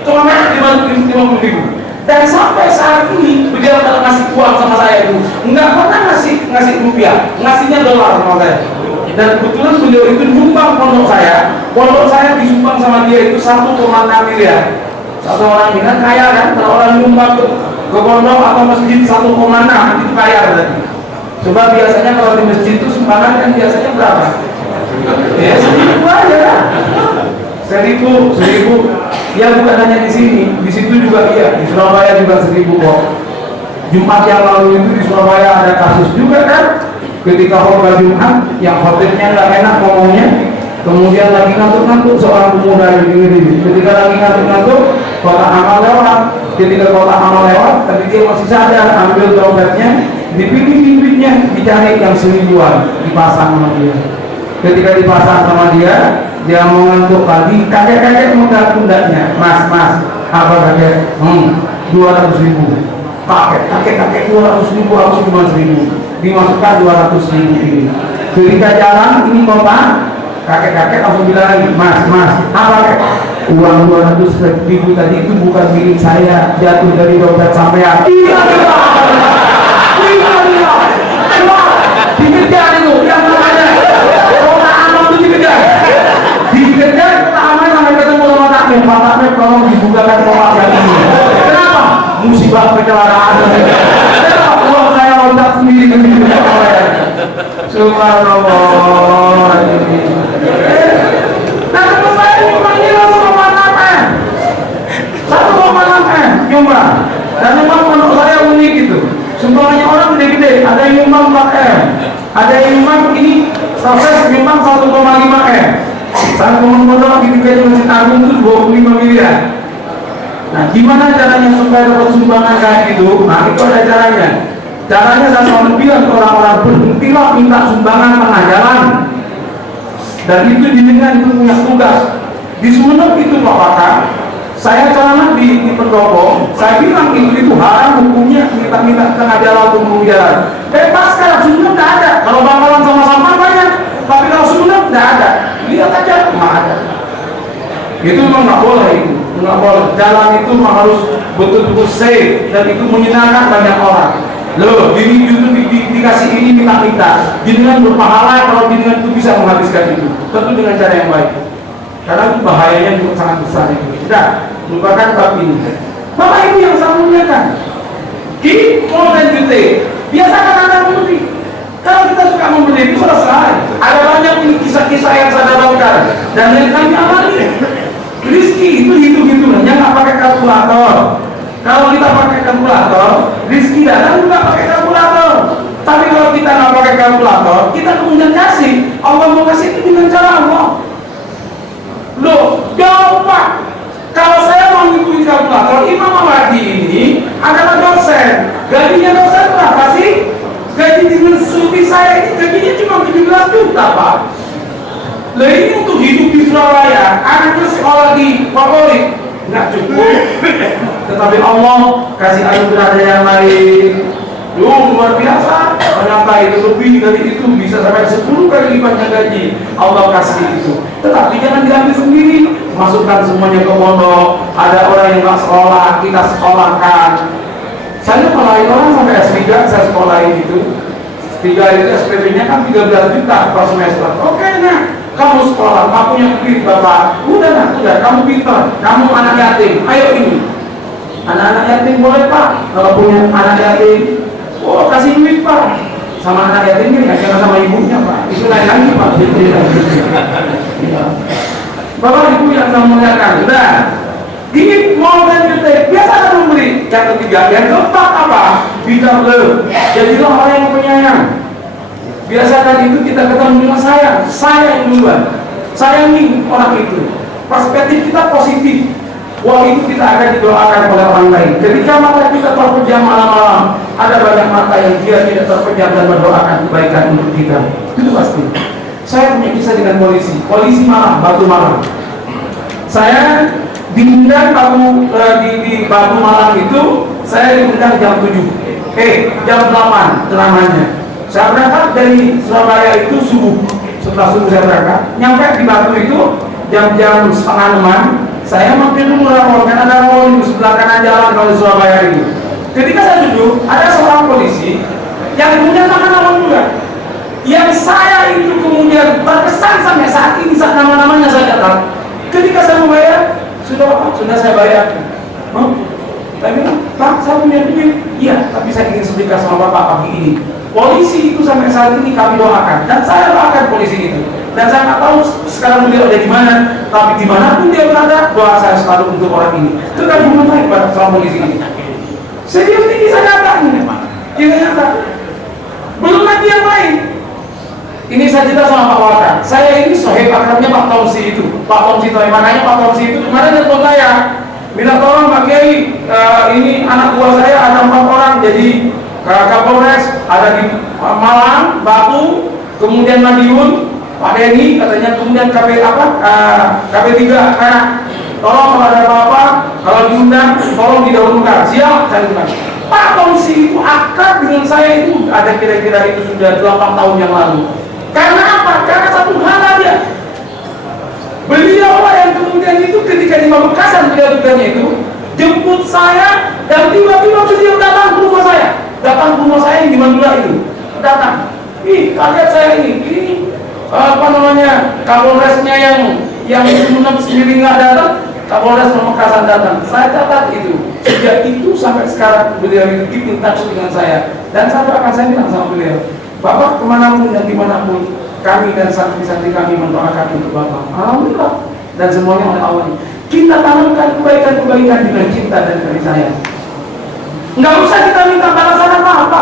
tukang parkir 50.000. Dan sampai saat ini beliau kalau ngasih uang sama saya itu nggak pernah ngasih rupiah, ngasihnya dolar sama saya. Dan kebetulan beliau itu nyumbang pondok saya disumbang sama dia itu 1,6 miliar. Satu orang bilang kaya kan, kalau orang nyumbang ke pondok atau masjid 1,6 itu kaya berarti. Coba biasanya kalau di masjid itu sumbangan kan biasanya berapa? Ya 1.000 aja. 1.000. Ya bukan hanya di sini, di situ juga iya, di Surabaya juga 1.000 kok. Jumat yang lalu itu di Surabaya ada kasus juga kan, ketika khotbah Jumat yang khotibnya nggak enak ngomongnya, kemudian lagi ngantuk-ngantuk seorang pemuda yang ini, ketika lagi ngantuk-ngantuk kotak amal lewat, ketika kotak amal lewat, tapi dia masih sadar, ambil dompetnya, dipilih duitnya, dicari yang 1.000-an, dipasang sama dia. Ketika dipasang sama dia mau ngantuk lagi, kakek-kakek muda pundaknya, mas, apa kakek? 200.000. Kakek 200.000, aku cuma 1.000. Dimasukkan 200.000 ini. Ketika jalan ini kota, kakek-kakek langsung bilang lagi, mas, apa kakek? Uang 200.000 tadi itu bukan milik saya, jatuh dari dompet sampean. Dikejar itu, yang namanya kota amal itu dikejar. Dikejar kota amal sampai ketemu sama takmir. Pak takmir tolong dibukakan kotak ini. Kenapa? Musibah kecelakaan. Uang saya loncat sendiri ke sini. Subhanallah. Nah, teman saya ini manggil 1,6 nyumbang. Dan memang menurut saya unik gitu. Sumbangannya orang gede-gede. Ada yang nyumbang 4M, ada yang nyumbang ini sukses nyumbang 1,5M. Saya ngomong-ngomong di Masjid Agung itu 25 miliar. Nah, gimana caranya supaya dapat sumbangan kayak gitu? Nah, itu ada caranya. Caranya saya selalu bilang ke orang-orang, berhentilah minta sumbangan tengah jalan. Dan itu jenengan itu punya tugas. Di Sumeneb itu Pak Pakar, saya celana di pendopo, saya bilang itu haram hukumnya minta tengah jalan untuk jalan. Bebas sekarang Sumeneb tidak ada. Kalau Bangkalan sama sampah banyak, tapi kalau Sumeneb tidak ada. Lihat aja, nggak ada. Itu memang nggak boleh itu. Nggak boleh. Jalan itu memang harus betul-betul safe dan itu menyenangkan banyak orang. Loh, ini itu dikasih ini minta-minta. Jenengan berpahala kalau jenengan itu bisa menghabiskan itu. Tentu dengan cara yang baik. Karena itu bahayanya juga sangat besar itu. Sudah, lupakan bab ini. Bapak Ibu yang saya muliakan, keep more than you take. Biasakan Anda memberi. Kalau kita suka memberi itu selesai. Ada banyak ini kisah-kisah yang saya dapatkan dan yang kami alami. Rizki itu hitung-hitungannya nggak pakai kalkulator. Kalau kita pakai kalkulator, rizki datang juga pakai kalkulator. Tapi kalau kita nggak pakai kalkulator, kita kemudian kasih. Allah mau kasih itu dengan cara Allah. Loh, gampang. Kalau saya mau ngikutin kalkulator, Imam Mahdi ini adalah dosen. Gajinya dosen berapa sih? Gaji dengan suti saya ini gajinya cuma 17 juta Pak. Lah ini untuk hidup di Surabaya, anaknya sekolah di favorit, nggak cukup. Tetapi Allah kasih anugerah yang lain. Luar biasa. Ternyata itu lebih dari itu, bisa sampai 10 kali lipatnya gaji Allah kasih itu. Tetapi jangan diambil sendiri, masukkan semuanya ke pondok. Ada orang yang nggak sekolah, kita sekolahkan. Saya mulai orang sampai S3, saya sekolahin itu. 3 itu SPP-nya kan 13 juta per semester. Oke, nah kamu sekolah, kamu punya duit Bapak. Udah, kamu pintar, kamu anak yatim. Ayo ini, anak-anak yatim boleh Pak. Kalau punya anak yatim, oh kasih duit Pak. Sama anak yatimnya nggak kira sama ibunya Pak. Itu lain lagi Pak. Bapak Ibu yang saya muliakan, sudah. Gini mau dan jutek biasa akan memberi. Yang ketiga, yang keempat apa? Bidang love. Jadilah orang yang penyayang. Biasakan itu kita ketemu dengan saya yang duluan. Sayangi orang itu. Perspektif kita positif. Wah, itu kita akan didoakan oleh orang lain. Ketika mata kita terpejam malam-malam, ada banyak mata yang dia tidak terpejam dan mendoakan kebaikan untuk kita. Itu pasti. Saya punya kisah dengan polisi marah, Batu Malang. Saya diundang di Batu Malang itu, saya diundang jam 7. Jam 8 ceramahnya. Saya berangkat dari Surabaya itu subuh. Setelah subuh saya berangkat, nyampe di Batu itu jam-jam setengah 6. Saya mampir dulu rawon, kan ada rawon di sebelah kanan jalan kalau di Surabaya itu. Ketika saya duduk, ada seorang polisi yang kemudian makan rawon juga. Yang saya itu kemudian terkesan sampai saat ini, saat nama-namanya saya catat. Ketika saya membayar, sudah Pak, sudah saya bayar. Saya bilang, Pak, saya punya duit. Iya, tapi saya ingin sedekah sama Bapak pagi ini. Polisi itu sampai saat ini kami doakan, dan saya doakan polisi itu. Dan saya nggak tahu sekarang beliau ada di mana, tapi dimanapun dia berada, doa saya selalu untuk orang ini. Itu kan hubungan saya kepada seorang polisi ini. Serius ini saya nyatakan, ini nyata. Belum lagi yang lain. Ini saya cerita sama Pak Waka. Saya ini sohib akrabnya Pak Tomsi itu. Pak Tomsi itu, makanya Pak Tomsi itu kemarin telepon saya. Minta tolong Pak Kiai, ini anak buah saya ada 4 orang jadi Kapolres, ada di Malang, Batu, kemudian Madiun. Pak Denny katanya kemudian KP3 karena tolong kalau ada apa-apa, kalau diundang tolong didahulukan. Siap, saya bilang. Pak Tomsi itu akrab dengan saya itu ada kira-kira itu sudah 8 tahun yang lalu. Karena apa? Karena satu hal aja. Beliau lah yang kemudian itu ketika di Pamekasan beliau itu jemput saya dan tiba-tiba beliau datang ke rumah saya. Datang ke rumah saya yang di Madura itu. Datang. Kaget saya ini Kapolresnya yang sebelum sendiri nggak datang, Kapolres Pamekasan datang. Saya catat itu. Sejak itu sampai sekarang beliau itu keep in touch dengan saya. Dan sampai akan saya bilang sama beliau, Bapak kemanapun dan dimanapun kami dan santri-santri kami mendoakan untuk Bapak. Alhamdulillah. Dan semuanya oleh Allah. Kita tanamkan kebaikan-kebaikan dengan cinta dan kasih sayang. Nggak usah kita minta balasan apa-apa.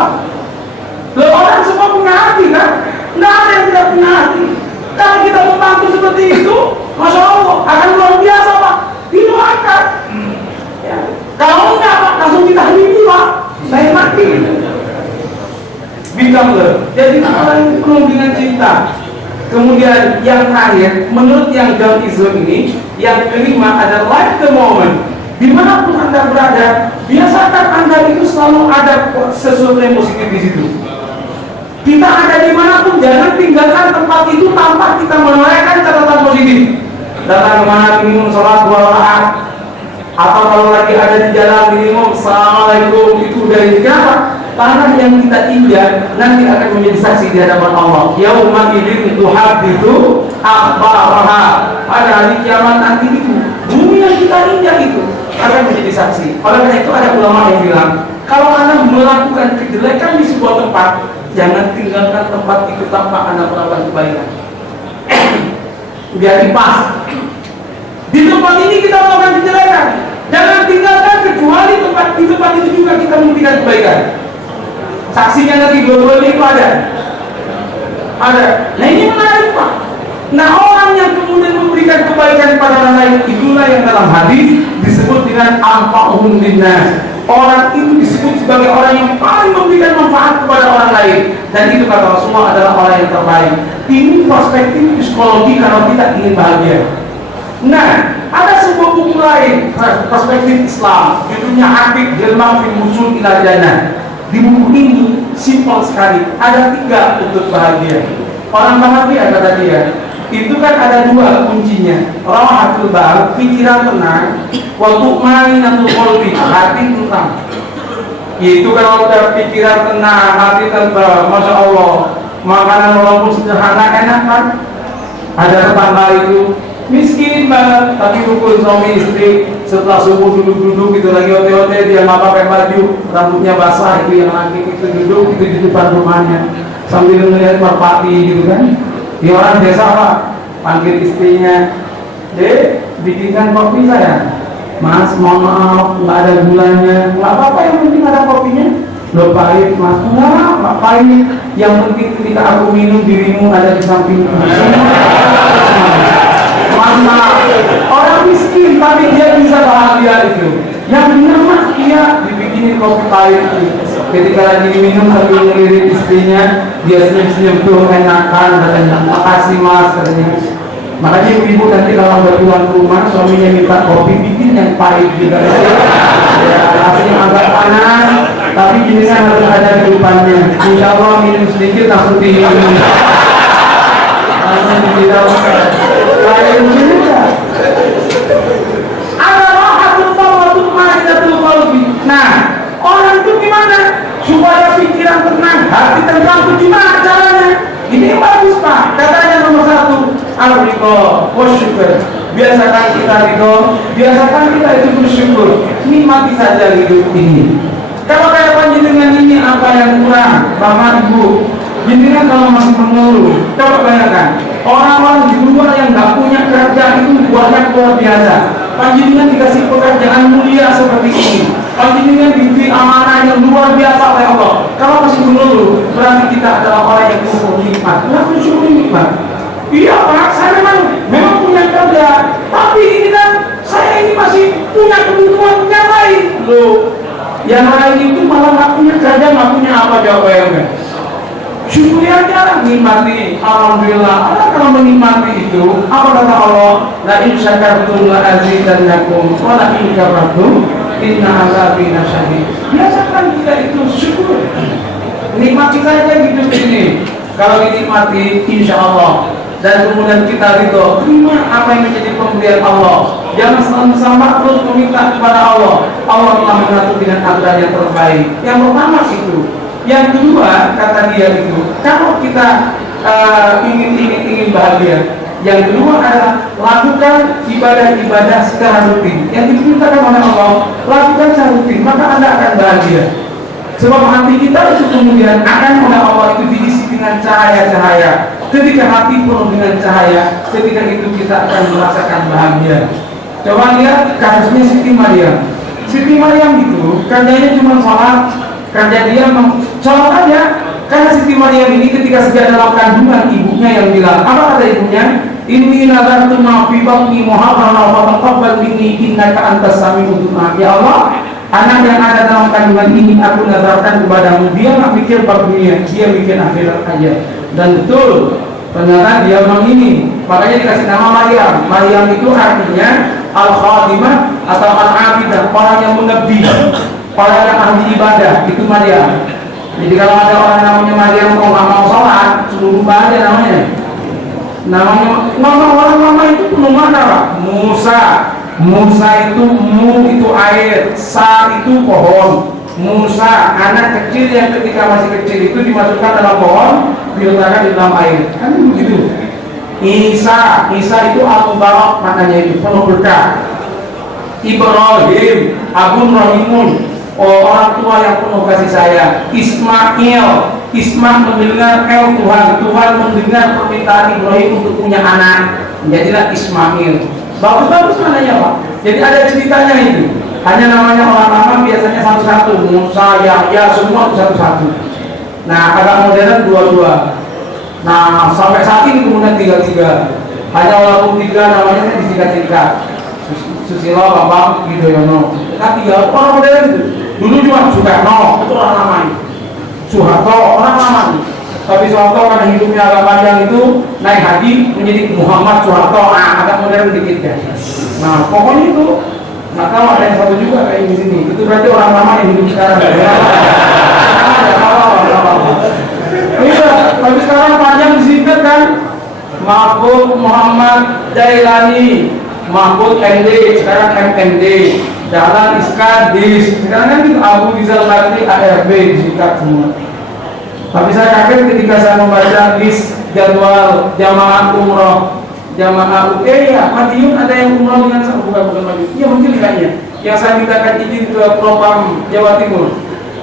Loh, orang semua punya hati kan? Nggak ada yang tidak punya hati. Kalau kita membantu seperti itu, Masya Allah, akan luar biasa Pak. Didoakan. Ya. Kalau enggak Pak, langsung kita habisi Pak. Saya mati. Become. Jadi orang yang penuh dengan cinta. Kemudian yang terakhir, menurut yang Daudism ini, yang kelima adalah live the moment. Dimanapun Anda berada, biasakan Anda itu selalu ada sesuatu yang positif di situ. Kita ada dimanapun, jangan tinggalkan tempat itu tanpa kita menunaikan catatan positif. Datang kemana minimum sholat 2 rakaat, atau kalau lagi ada di jalan minimum assalamualaikum, itu dari kenapa? Tanah yang kita injak nanti akan menjadi saksi di hadapan Allah. Yauma idzin tuhadditsu akhbaraha. Pada hari kiamat nanti itu, bumi yang kita injak itu akan menjadi saksi. Oleh karena itu ada ulama yang bilang, kalau Anda melakukan kejelekan di sebuah tempat, jangan tinggalkan tempat itu tanpa Anda melakukan kebaikan. Biar pas. Di tempat ini kita melakukan kejelekan, jangan tinggalkan kecuali di tempat itu juga kita memberikan kebaikan. Saksinya nanti dua-duanya itu ada. Nah ini menarik Pak. Nah orang yang kemudian memberikan kebaikan kepada orang lain, itulah yang dalam hadis disebut dengan anfa'uhum linnas. Orang itu disebut sebagai orang yang paling memberikan manfaat kepada orang lain. Dan itu kata Rasulullah adalah orang yang terbaik. Ini perspektif psikologi kalau kita ingin bahagia. Nah, ada sebuah buku lain, perspektif Islam, judulnya Habib Jelma fil Musul ila Jannah. Di buku ini simpel sekali, ada 3 untuk bahagia. Orang bahagia kata dia, itu kan ada 2 kuncinya. Rahatul bal, pikiran tenang, wa tu'mainatul qalbi, hati tenang. Itu kalau udah pikiran tenang, hati tenang, Masya Allah, makanan walaupun sederhana enak kan? Ada tetangga itu miskin banget, tapi rukun suami istri setelah subuh duduk-duduk gitu lagi ote-ote, dia nggak pakai baju, rambutnya basah, itu yang laki itu duduk itu di depan rumahnya sambil melihat merpati gitu kan. Dia orang desa Pak, panggil istrinya, Dek, bikinkan kopi saya. Mas, mohon maaf, nggak ada gulanya. Nggak apa-apa, yang penting ada kopinya. Lo pahit, Mas. Nggak pahit. Yang penting ketika aku minum, dirimu ada di samping. Mantap. Orang miskin, tapi dia bisa bahagia itu. Yang benar Mas, dia dibikinin kopi pahit. Ketika lagi minum sambil ngelirik istrinya, dia senyum-senyum tuh enakan, katanya. Makasih Mas, katanya. Makanya ibu nanti kalau ada tuan rumah, suaminya minta kopi, bikin yang pahit juga. Ya, rasanya agak panas, tapi ini kan harus ada kehidupannya. Insya Allah minum sedikit langsung diminum. Langsung tidak kayak begini ya. Ada rahatul tawatul ma'idatul qalbi. Nah, orang itu gimana? Supaya pikiran tenang, hati tenang itu gimana caranya? Ini bagus Pak, katanya nomor 1 al-ridho wasyukur. Biasakan kita ridho, biasakan kita itu bersyukur. Nikmati saja hidup ini. Kalau kayak panjenengan ini apa yang kurang, Bapak Ibu, jenengan kalau masih mengeluh, coba bayangkan orang-orang di luar yang nggak punya kerjaan itu banyak luar biasa. Panjenengan dikasih pekerjaan mulia seperti ini, panjenengan diberi amanah yang luar biasa oleh Allah. Kalau masih mengeluh, berarti kita adalah orang yang kufur nikmat. Kenapa syukur nikmat? Iya Pak, saya memang punya kerja, tapi ini kan saya ini masih punya kebutuhan yang lain. Loh, yang lain itu malah nggak punya kerja, nggak punya apa jawabannya? Syukuri aja, nikmati. Alhamdulillah. Kalau menikmati itu, apa kata Allah? La in syakartum la azidannakum wa la in kafartum inna azabi lasyadid. Biasakan kita itu syukur. Nikmati saja hidup ini. Kalau dinikmati, insya Allah. Dan kemudian kita ridho, terima apa yang menjadi pemberian Allah. Jangan selalu sama terus meminta kepada Allah. Allah telah mengatur dengan aturan yang terbaik. Yang pertama itu. Yang kedua, kata dia itu, kalau kita ingin bahagia. Yang kedua adalah lakukan ibadah-ibadah secara rutin. Yang diperintahkan oleh Allah, lakukan secara rutin, maka Anda akan bahagia. Sebab hati kita itu kemudian akan oleh Allah itu diisi dengan cahaya-cahaya. Ketika hati penuh dengan cahaya, ketika itu kita akan merasakan bahagia. Coba lihat kasusnya Siti Maryam. Siti Maryam itu kerjanya cuma sholat, kerja dia sholat aja. Karena Siti Maryam ini ketika sejak dalam kandungan ibunya yang bilang, apa kata ibunya? Inni nadartu ma fi batni muharraran wa taqabbal minni innaka antas samiul du'a. Ya Allah, anak yang ada dalam kandungan ini aku nazarkan kepadamu. Dia nggak mikir bab dunia, dia mikir akhirat aja. Dan betul, ternyata dia memang ini. Makanya dikasih nama Maryam. Maryam itu artinya al-khadimah atau al-abidah, orang yang mengabdi, orang yang ahli ibadah. Itu Maryam. Jadi kalau ada orang namanya Maryam kok nggak mau sholat, suruh rubah aja namanya. Namanya nama itu penuh makna Pak. Musa itu itu air, sa itu pohon. Musa anak kecil yang ketika masih kecil itu dimasukkan dalam pohon, diletakkan di dalam air. Kan begitu. Isa itu al-mubarak, maknanya itu penuh berkah. Ibrahim, Abun Rahimun, orang tua yang penuh kasih sayang. Ismail mendengar Tuhan mendengar permintaan Ibrahim untuk punya anak, jadilah Ismail. Bagus mananya Pak. Jadi ada ceritanya itu. Hanya namanya orang-orang biasanya satu-satu, Musa, Yahya, semua satu-satu. Nah, agak modern dua-dua. Nah, sampai saat ini kemudian 3. Hanya walaupun 3 namanya kan disingkat-singkat. Susilo, Bambang, Yudhoyono. Kan 3 orang modern itu. Dulu cuma Soekarno, itu orang namanya. Soeharto, orang namanya. Tapi Soeharto karena hidupnya agak panjang itu naik haji menjadi Muhammad Soeharto. Agak modern dikit ya. Nah, pokoknya itu. Nggak tahu ada yang satu juga kayak di sini. Itu berarti orang lama yang hidup sekarang. Iya, tapi sekarang panjang disingkat kan. Mahfud Muhammad Jailani, Mahfud MD, sekarang MND. Jalan Iskadis, sekarang kan itu Abu Rizal Bakri ARB disingkat semua. Tapi saya kaget ketika saya membaca list jadwal jamaah umroh. Jamaah ya, Madiun ada yang umroh dengan saya, bukan Madiun. Iya mungkin kayaknya. Yang saya mintakan izin ke Propam Jawa Timur.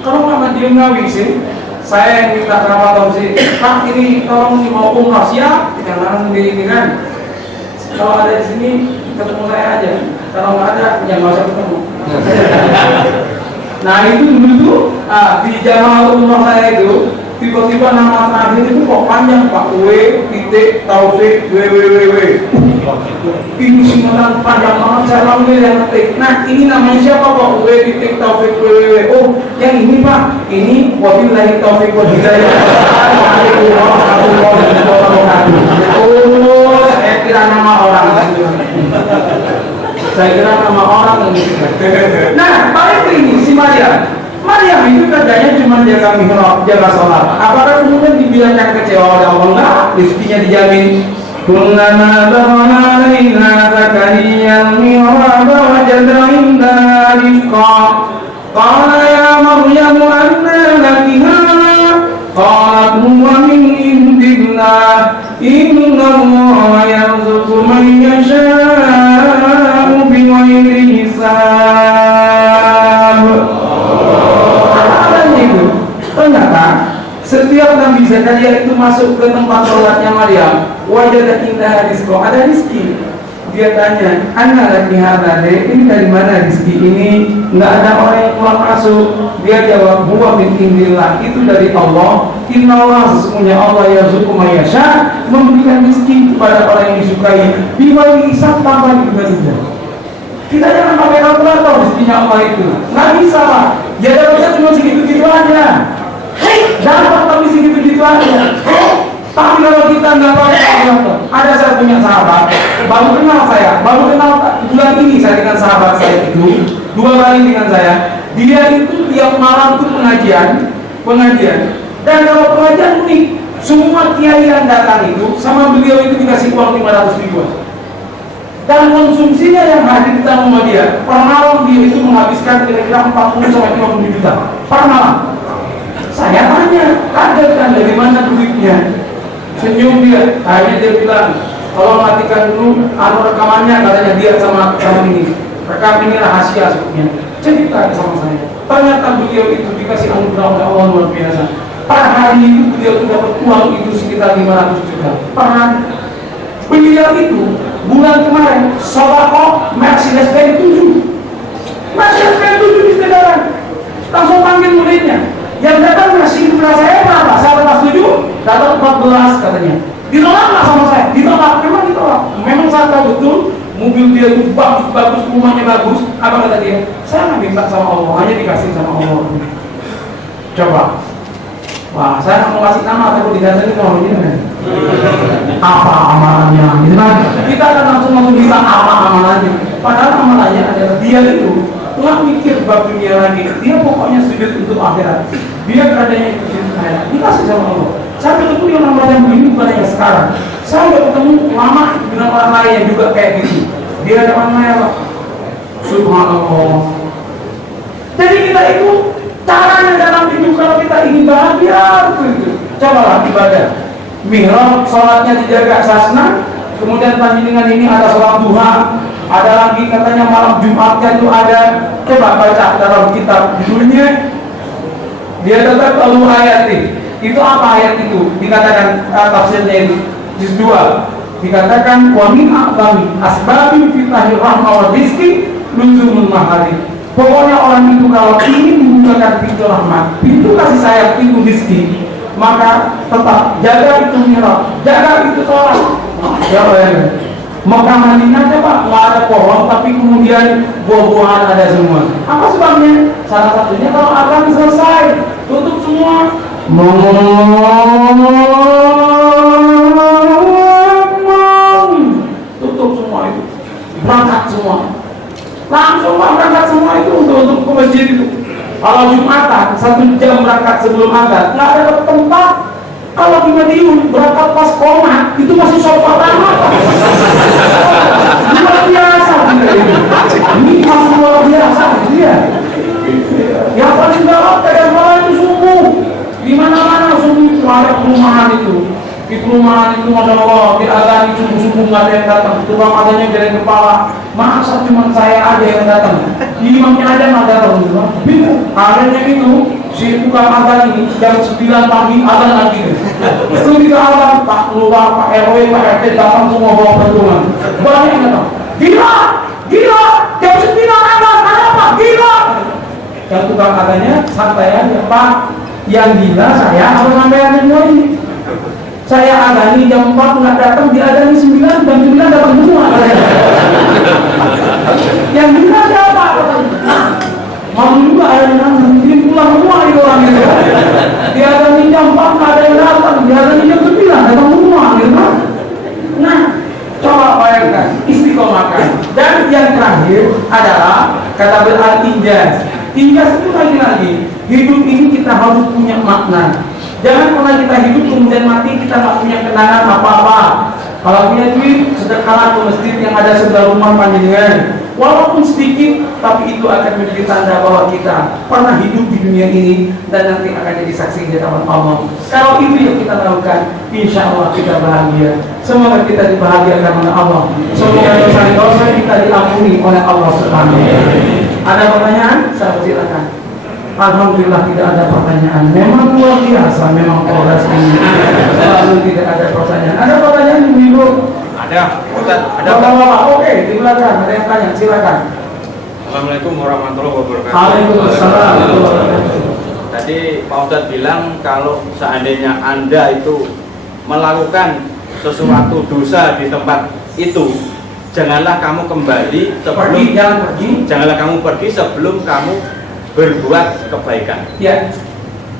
Kalau Pak Madiun Ngawi sih, saya yang minta kenapa sih, Pak ini tolong mau umroh siap, kita langsung di ini kan. Kalau ada di sini, kita ketemu saya aja. Kalau nggak ada, ya nggak usah ketemu. Nah itu dulu tuh di jamaah umroh saya itu tiba-tiba nama terakhir itu kok panjang Pak, W titik Taufik WWWW. Ini semua panjang banget, saya langsung yang ngetik. Nah ini namanya siapa Pak? W titik Taufik WWW. Oh yang ini Pak, ini wabillahi taufik wal hidayah. Oh saya kira nama orang. Saya kira nama orang yang Nah balik ke ini si Maryam. Maryam itu kerjanya cuma jaga mihrab, jaga sholat. Apakah kemudian dibilangkan kecewa oleh Allah? Enggak, rezekinya dijamin. Kullama dakhala 'alaina zakariya al-mihrab wajada 'indaha rizqa. Qala ya Maryam anna laki hadha? Qalat huwa min indillah. Inna Allaha yarzuqu man yasha'u bighairi hisab. Ternyata setiap Nabi Zakaria itu masuk ke tempat sholatnya Maryam, wajada indaha rizqa, ada rizki. Dia tanya, anna laki hadha, ini dari mana rizki ini? Nggak ada orang yang keluar masuk. Dia jawab, huwa min indillah, itu dari Allah. Inna Allah, sesungguhnya Allah yarzuqu man yasha, memberikan rizki kepada orang yang disukai. Bighairi hisab, tanpa dihitung. Kita jangan pakai kalkulator rezekinya Allah itu. Nggak bisa Pak. Dia dapatnya cuma segitu-gitu aja. Dapat tapi segitu-gitu aja. Tapi kalau kita nggak pakai kalkulator, ada saya punya sahabat, baru kenal bulan ini saya dengan sahabat saya itu 2 kali dengan saya. Dia itu tiap malam tuh pengajian. Dan kalau pengajian unik, semua kiai yang datang itu sama beliau itu dikasih uang 500 ribuan. Dan konsumsinya yang hadir kita sama dia, per malam dia itu menghabiskan kira-kira 40 sampai 50 juta per malam. Saya tanya, kaget kan dari mana duitnya? Senyum dia, akhirnya dia bilang, tolong matikan dulu rekamannya, katanya dia sama ini. Rekam ini rahasia sebetulnya. Cerita sama saya. Ternyata beliau itu dikasih anugerah oleh Allah luar biasa. Per hari itu beliau dapat uang itu sekitar 500 juta per hari. Beliau itu bulan kemarin sodako Mercedes-Benz 7 di kendaraan, langsung panggil muridnya. Yang datang ngasih beras saya berapa? Saya lepas 7, dapat 14 katanya. Ditolak nggak sama saya? Ditolak, memang ditolak. Memang saya tahu betul mobil dia itu bagus, rumahnya bagus. Apa kata dia? Saya nggak minta sama Allah, hanya dikasih sama Allah. Coba. Wah, saya nggak mau kasih nama, tapi didatengin sama begini. Apa amalannya? Gitu kan? Kita akan langsung bilang apa amalannya. Padahal amalannya adalah dia itu nggak mikir bab dunia lagi. Dia pokoknya sujud untuk akhirat. Dia keadaannya itu saya dikasih sama Allah. Saya ketemu dengan orang yang begini bukan hanya sekarang. Saya udah ketemu lama dengan orang lain yang juga kayak gitu. Dia ada orang lain apa? Subhanallah. Jadi kita itu caranya dalam hidup kalau kita ingin bahagia begitu. Cobalah ibadah. Mihrab, sholatnya dijaga sasna. Kemudian panjenengan ini ada sholat duha, ada lagi katanya malam Jumatnya itu ada. Coba baca dalam kitab judulnya. Dia tetap lalu ayat itu apa ayat itu? Dikatakan tafsirnya itu juz 2. Dikatakan wa min a'zami asbabin fitahir rahmah wa rizki nuzulul mahari. Pokoknya orang itu kalau ingin membukakan pintu rahmat, pintu kasih sayang, pintu rizki, maka tetap jaga itu mihrab, jaga itu sholat. Ya Allah. Maka Madinah Pak, nggak ada pohon, tapi kemudian buah-buahan ada semua. Apa sebabnya? Salah satunya kalau akan selesai, tutup semua. Tutup semua itu, berangkat semua. Langsung berangkat semua itu untuk ke masjid itu. Kalau Jumatan 1 jam berangkat sebelum azan, nggak ada tempat. Kalau di Madiun berangkat pas koma itu masih sholat pertama. Luar biasa ini masih luar biasa dia. Yang paling galak kadang-kadang itu subuh. Di mana-mana subuh itu ada perumahan itu. Di perumahan itu masya Allah diadani subuh-subuh nggak ada yang datang. Tukang adanya jalan kepala. Masa cuma saya aja yang datang? Imamnya aja nggak datang. Bingung. Akhirnya itu si tukang adhan ini jam 9 pagi adhan lagi. Itu kita adhan Pak Lurah, Pak RW, Pak RT datang semua bawa perhitungan. Banyak yang datang. gila, gila, jam 9 ada apa? Gila. Yang tukang katanya santai aja Pak, yang gila saya harus sampai ini. Saya adani jam 4 nggak datang, dia adani 9, jam 9 datang semua. Yang gila siapa? Mau juga ada yang mungkin pulang semua itu orang itu. Dia adani jam 4 nggak ada yang datang, dia adani jam 9 datang semua gitu. Nah, coba bayangkan istiqomahkan. Dan yang terakhir adalah kata ber-injas. Injas itu lagi-lagi hidup ini kita harus punya makna. Jangan pernah kita hidup kemudian mati kita nggak punya kenangan apa-apa. Kalau punya duit, sedekahlah ke masjid yang ada sebelah rumah panjenengan. Walaupun sedikit, tapi itu akan menjadi tanda bahwa kita pernah hidup di dunia ini dan nanti akan jadi saksi di hadapan Allah. Kalau itu yang kita lakukan, insya Allah kita bahagia. Semoga kita dibahagiakan oleh Allah. Semoga dosa-dosa kita diampuni oleh Allah Subhanahu wa Ta'ala. Ada pertanyaan? Saya silakan. Alhamdulillah tidak ada pertanyaan. Memang luar biasa, memang Polres ini selalu tidak ada pertanyaan. Ada pertanyaan Ibu? Ada. Ada. Bapak-bapak, oke, silakan. Ada yang tanya, silakan. Assalamualaikum warahmatullahi wabarakatuh. Waalaikumsalam. Tadi Pak Ustadz bilang kalau seandainya Anda itu melakukan sesuatu dosa di tempat itu, janganlah kamu kembali sebelum janganlah kamu pergi sebelum kamu berbuat kebaikan. Ya.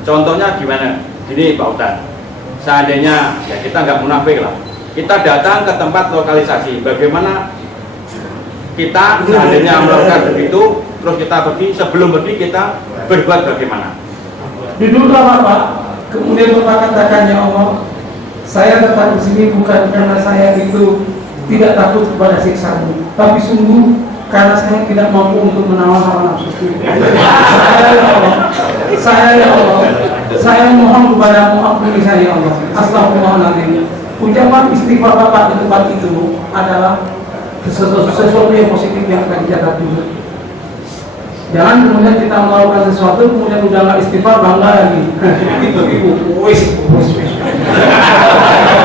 Contohnya gimana? Gini Pak Ustadz, seandainya ya kita nggak munafik lah, kita datang ke tempat lokalisasi, bagaimana kita seandainya melakukan begitu, terus kita pergi, sebelum pergi kita berbuat bagaimana? Duduklah Bapak, kemudian Bapak katakan, ya Allah, saya datang di sini bukan karena saya itu tidak takut kepada siksa-Mu, tapi sungguh karena saya tidak mampu untuk menawan hawa nafsu. Saya ya Allah, saya mohon kepadamu, ampuni saya ya Allah. Astagfirullahaladzim. Ucapan istighfar Bapak di tempat itu adalah sesuatu yang positif yang akan dicatat juga. Jangan kemudian kita melakukan sesuatu kemudian udah nggak istighfar bangga lagi. Itu ibu, wis.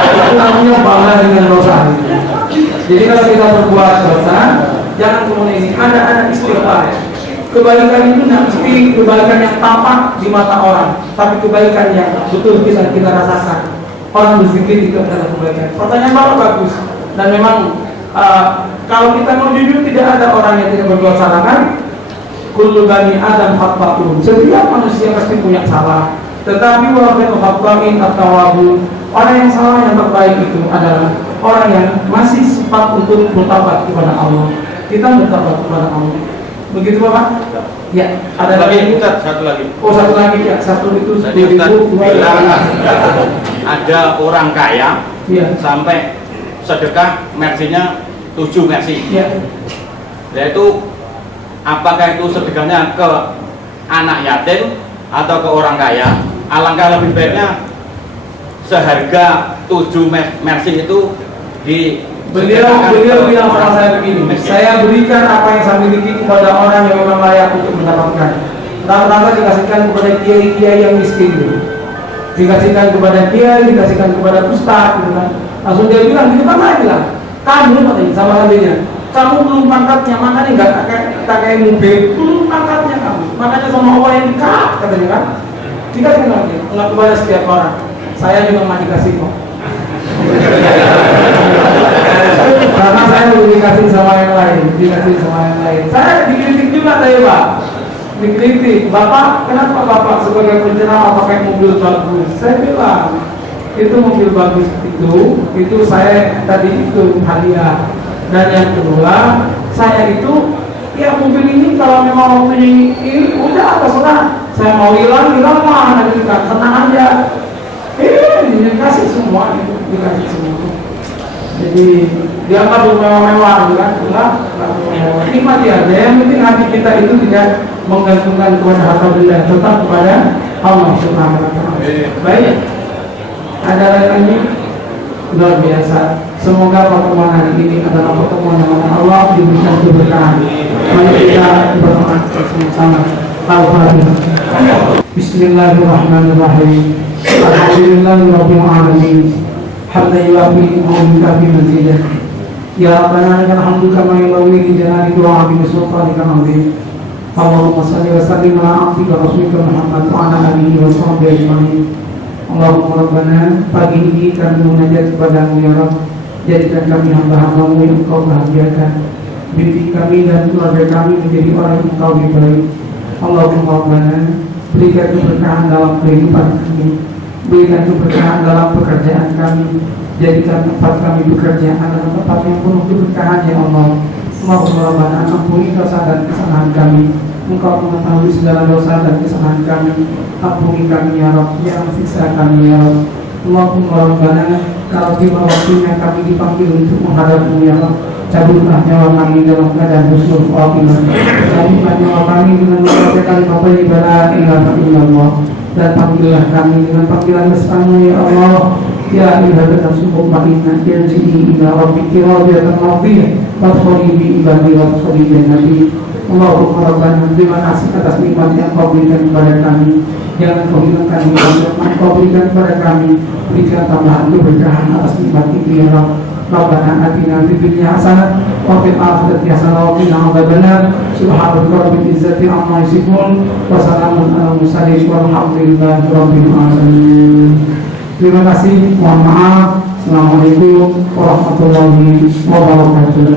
Itu namanya bangga dengan dosa. Jadi kalau kita berbuat dosa, jangan kemudian ini ada istighfar. Kebaikan itu tidak mesti kebaikan yang tampak di mata orang, tapi kebaikan yang betul kita rasakan. Orang berzikir itu adalah kebaikan. Pertanyaan Bapak bagus dan memang kalau kita mau jujur tidak ada orang yang tidak berbuat salah kan? Kullu bani Adam khata'un. Setiap manusia pasti punya salah. Tetapi wa khairu khata'in at-tawwabun. Orang yang salah yang terbaik itu adalah orang yang masih sempat untuk bertobat kepada Allah. Kita bertobat kepada Allah. Begitu Bapak? Ya. Ada lagi? Satu lagi. Oh, satu lagi ya. Satu itu ada orang kaya ya. Sampai sedekah mersinya 7 mersi. Ya. Yaitu apakah itu sedekahnya ke anak yatim atau ke orang kaya? Alangkah lebih baiknya seharga 7 mersi itu di Beliau bilang sama saya begini, saya berikan apa yang saya miliki kepada orang yang memang layak untuk mendapatkan. Rata-rata dikasihkan kepada kiai-kiai yang miskin, dikasihkan kepada kiai, dikasihkan kepada ustaz, gitu kan. Langsung dia bilang, gitu kan saya bilang, kamu katanya sama adanya, kamu belum pangkatnya, makanya nggak kayak mobil, belum pangkatnya kamu, makanya sama Allah yang dekat katanya kan, dikasihkan lagi, nggak kepada setiap orang. Saya juga mau dikasih kok. Karena saya belum dikasih sama yang lain, Saya dikritik juga tadi Pak, dikritik. Bapak, kenapa Bapak sebagai penceramah pakai mobil bagus? Saya bilang itu mobil bagus itu saya tadi itu hadiah. Dan yang kedua, saya itu ya mobil ini kalau memang waktunya ini udah terserah. Saya mau hilang mah nanti tenang aja. Dikasih semua itu, dikasih semua. Jadi dianggap mewah-mewah kan? Enggak nikmati aja. Yang penting hati kita itu tidak menggantungkan kepada harta benda, tetap kepada Allah Subhanahu wa Ta'ala. Baik. Ada lagi luar biasa. Semoga pertemuan hari ini adalah pertemuan yang Allah diberikan keberkahan. Mari kita berdoa bersama-sama. Al-Fatihah. Bismillahirrahmanirrahim. Alhamdulillahirabbil alamin. Hamdan yuafi wa yukafi mazidah. Ya Rabbana lakal hamdu kama yanbaghi li jalali wajhika wa sultanikal azim. Allahumma shalli wa sallim ala abdika rasulika Muhammad wa ala alihi wa sahbihi ajma'in. Allahumma Rabbana, pagi ini kami munajat kepadamu ya Rabb. Jadikan kami hamba-hambamu yang Engkau bahagiakan. Bimbing kami dan keluarga kami menjadi orang yang Engkau ridhai. Allahumma Rabbana, berikan keberkahan dalam kehidupan kami, berikan keberkahan dalam pekerjaan kami. Jadikan tempat kami bekerja adalah tempat yang penuh keberkahan ya Allah. Allahumma Rabbana, ampuni dosa dan kesalahan kami. Engkau mengetahui segala dosa dan kesalahan kami. Ampuni kami ya Rabb, jangan siksa kami ya Rabb. Allahumma Rabbana, kalau tiba waktunya kami dipanggil untuk menghadapmu ya Rabb, cabutlah nyawa kami dalam keadaan husnul khatimah. Cabutlah nyawa kami dengan membaca kalimat thayyibah la ilaha illallah, dan panggillah kami dengan panggilan mesra-Mu ya Allah. Ya ibadatan subuh ma'inna irji'i ila rabbiki radiyatan mardiyah wadkhuli bi ibadi wadkhuli jannati. Allahumma Rabbana, terima kasih atas nikmat yang Kau berikan kepada kami. Jangan Kau hilangkan nikmat yang Kau berikan kepada kami. Berikan tambahan keberkahan atas nikmat itu ya Rabb. Rabbana atina fid dunya hasanah wa fil akhirati hasanah wa qina adzabannar. Subhana rabbil izzati amma yasifun wa salamun alal mursalin walhamdulillahi rabbil alamin. Terima kasih, mohon maaf. Assalamualaikum warahmatullahi wabarakatuh.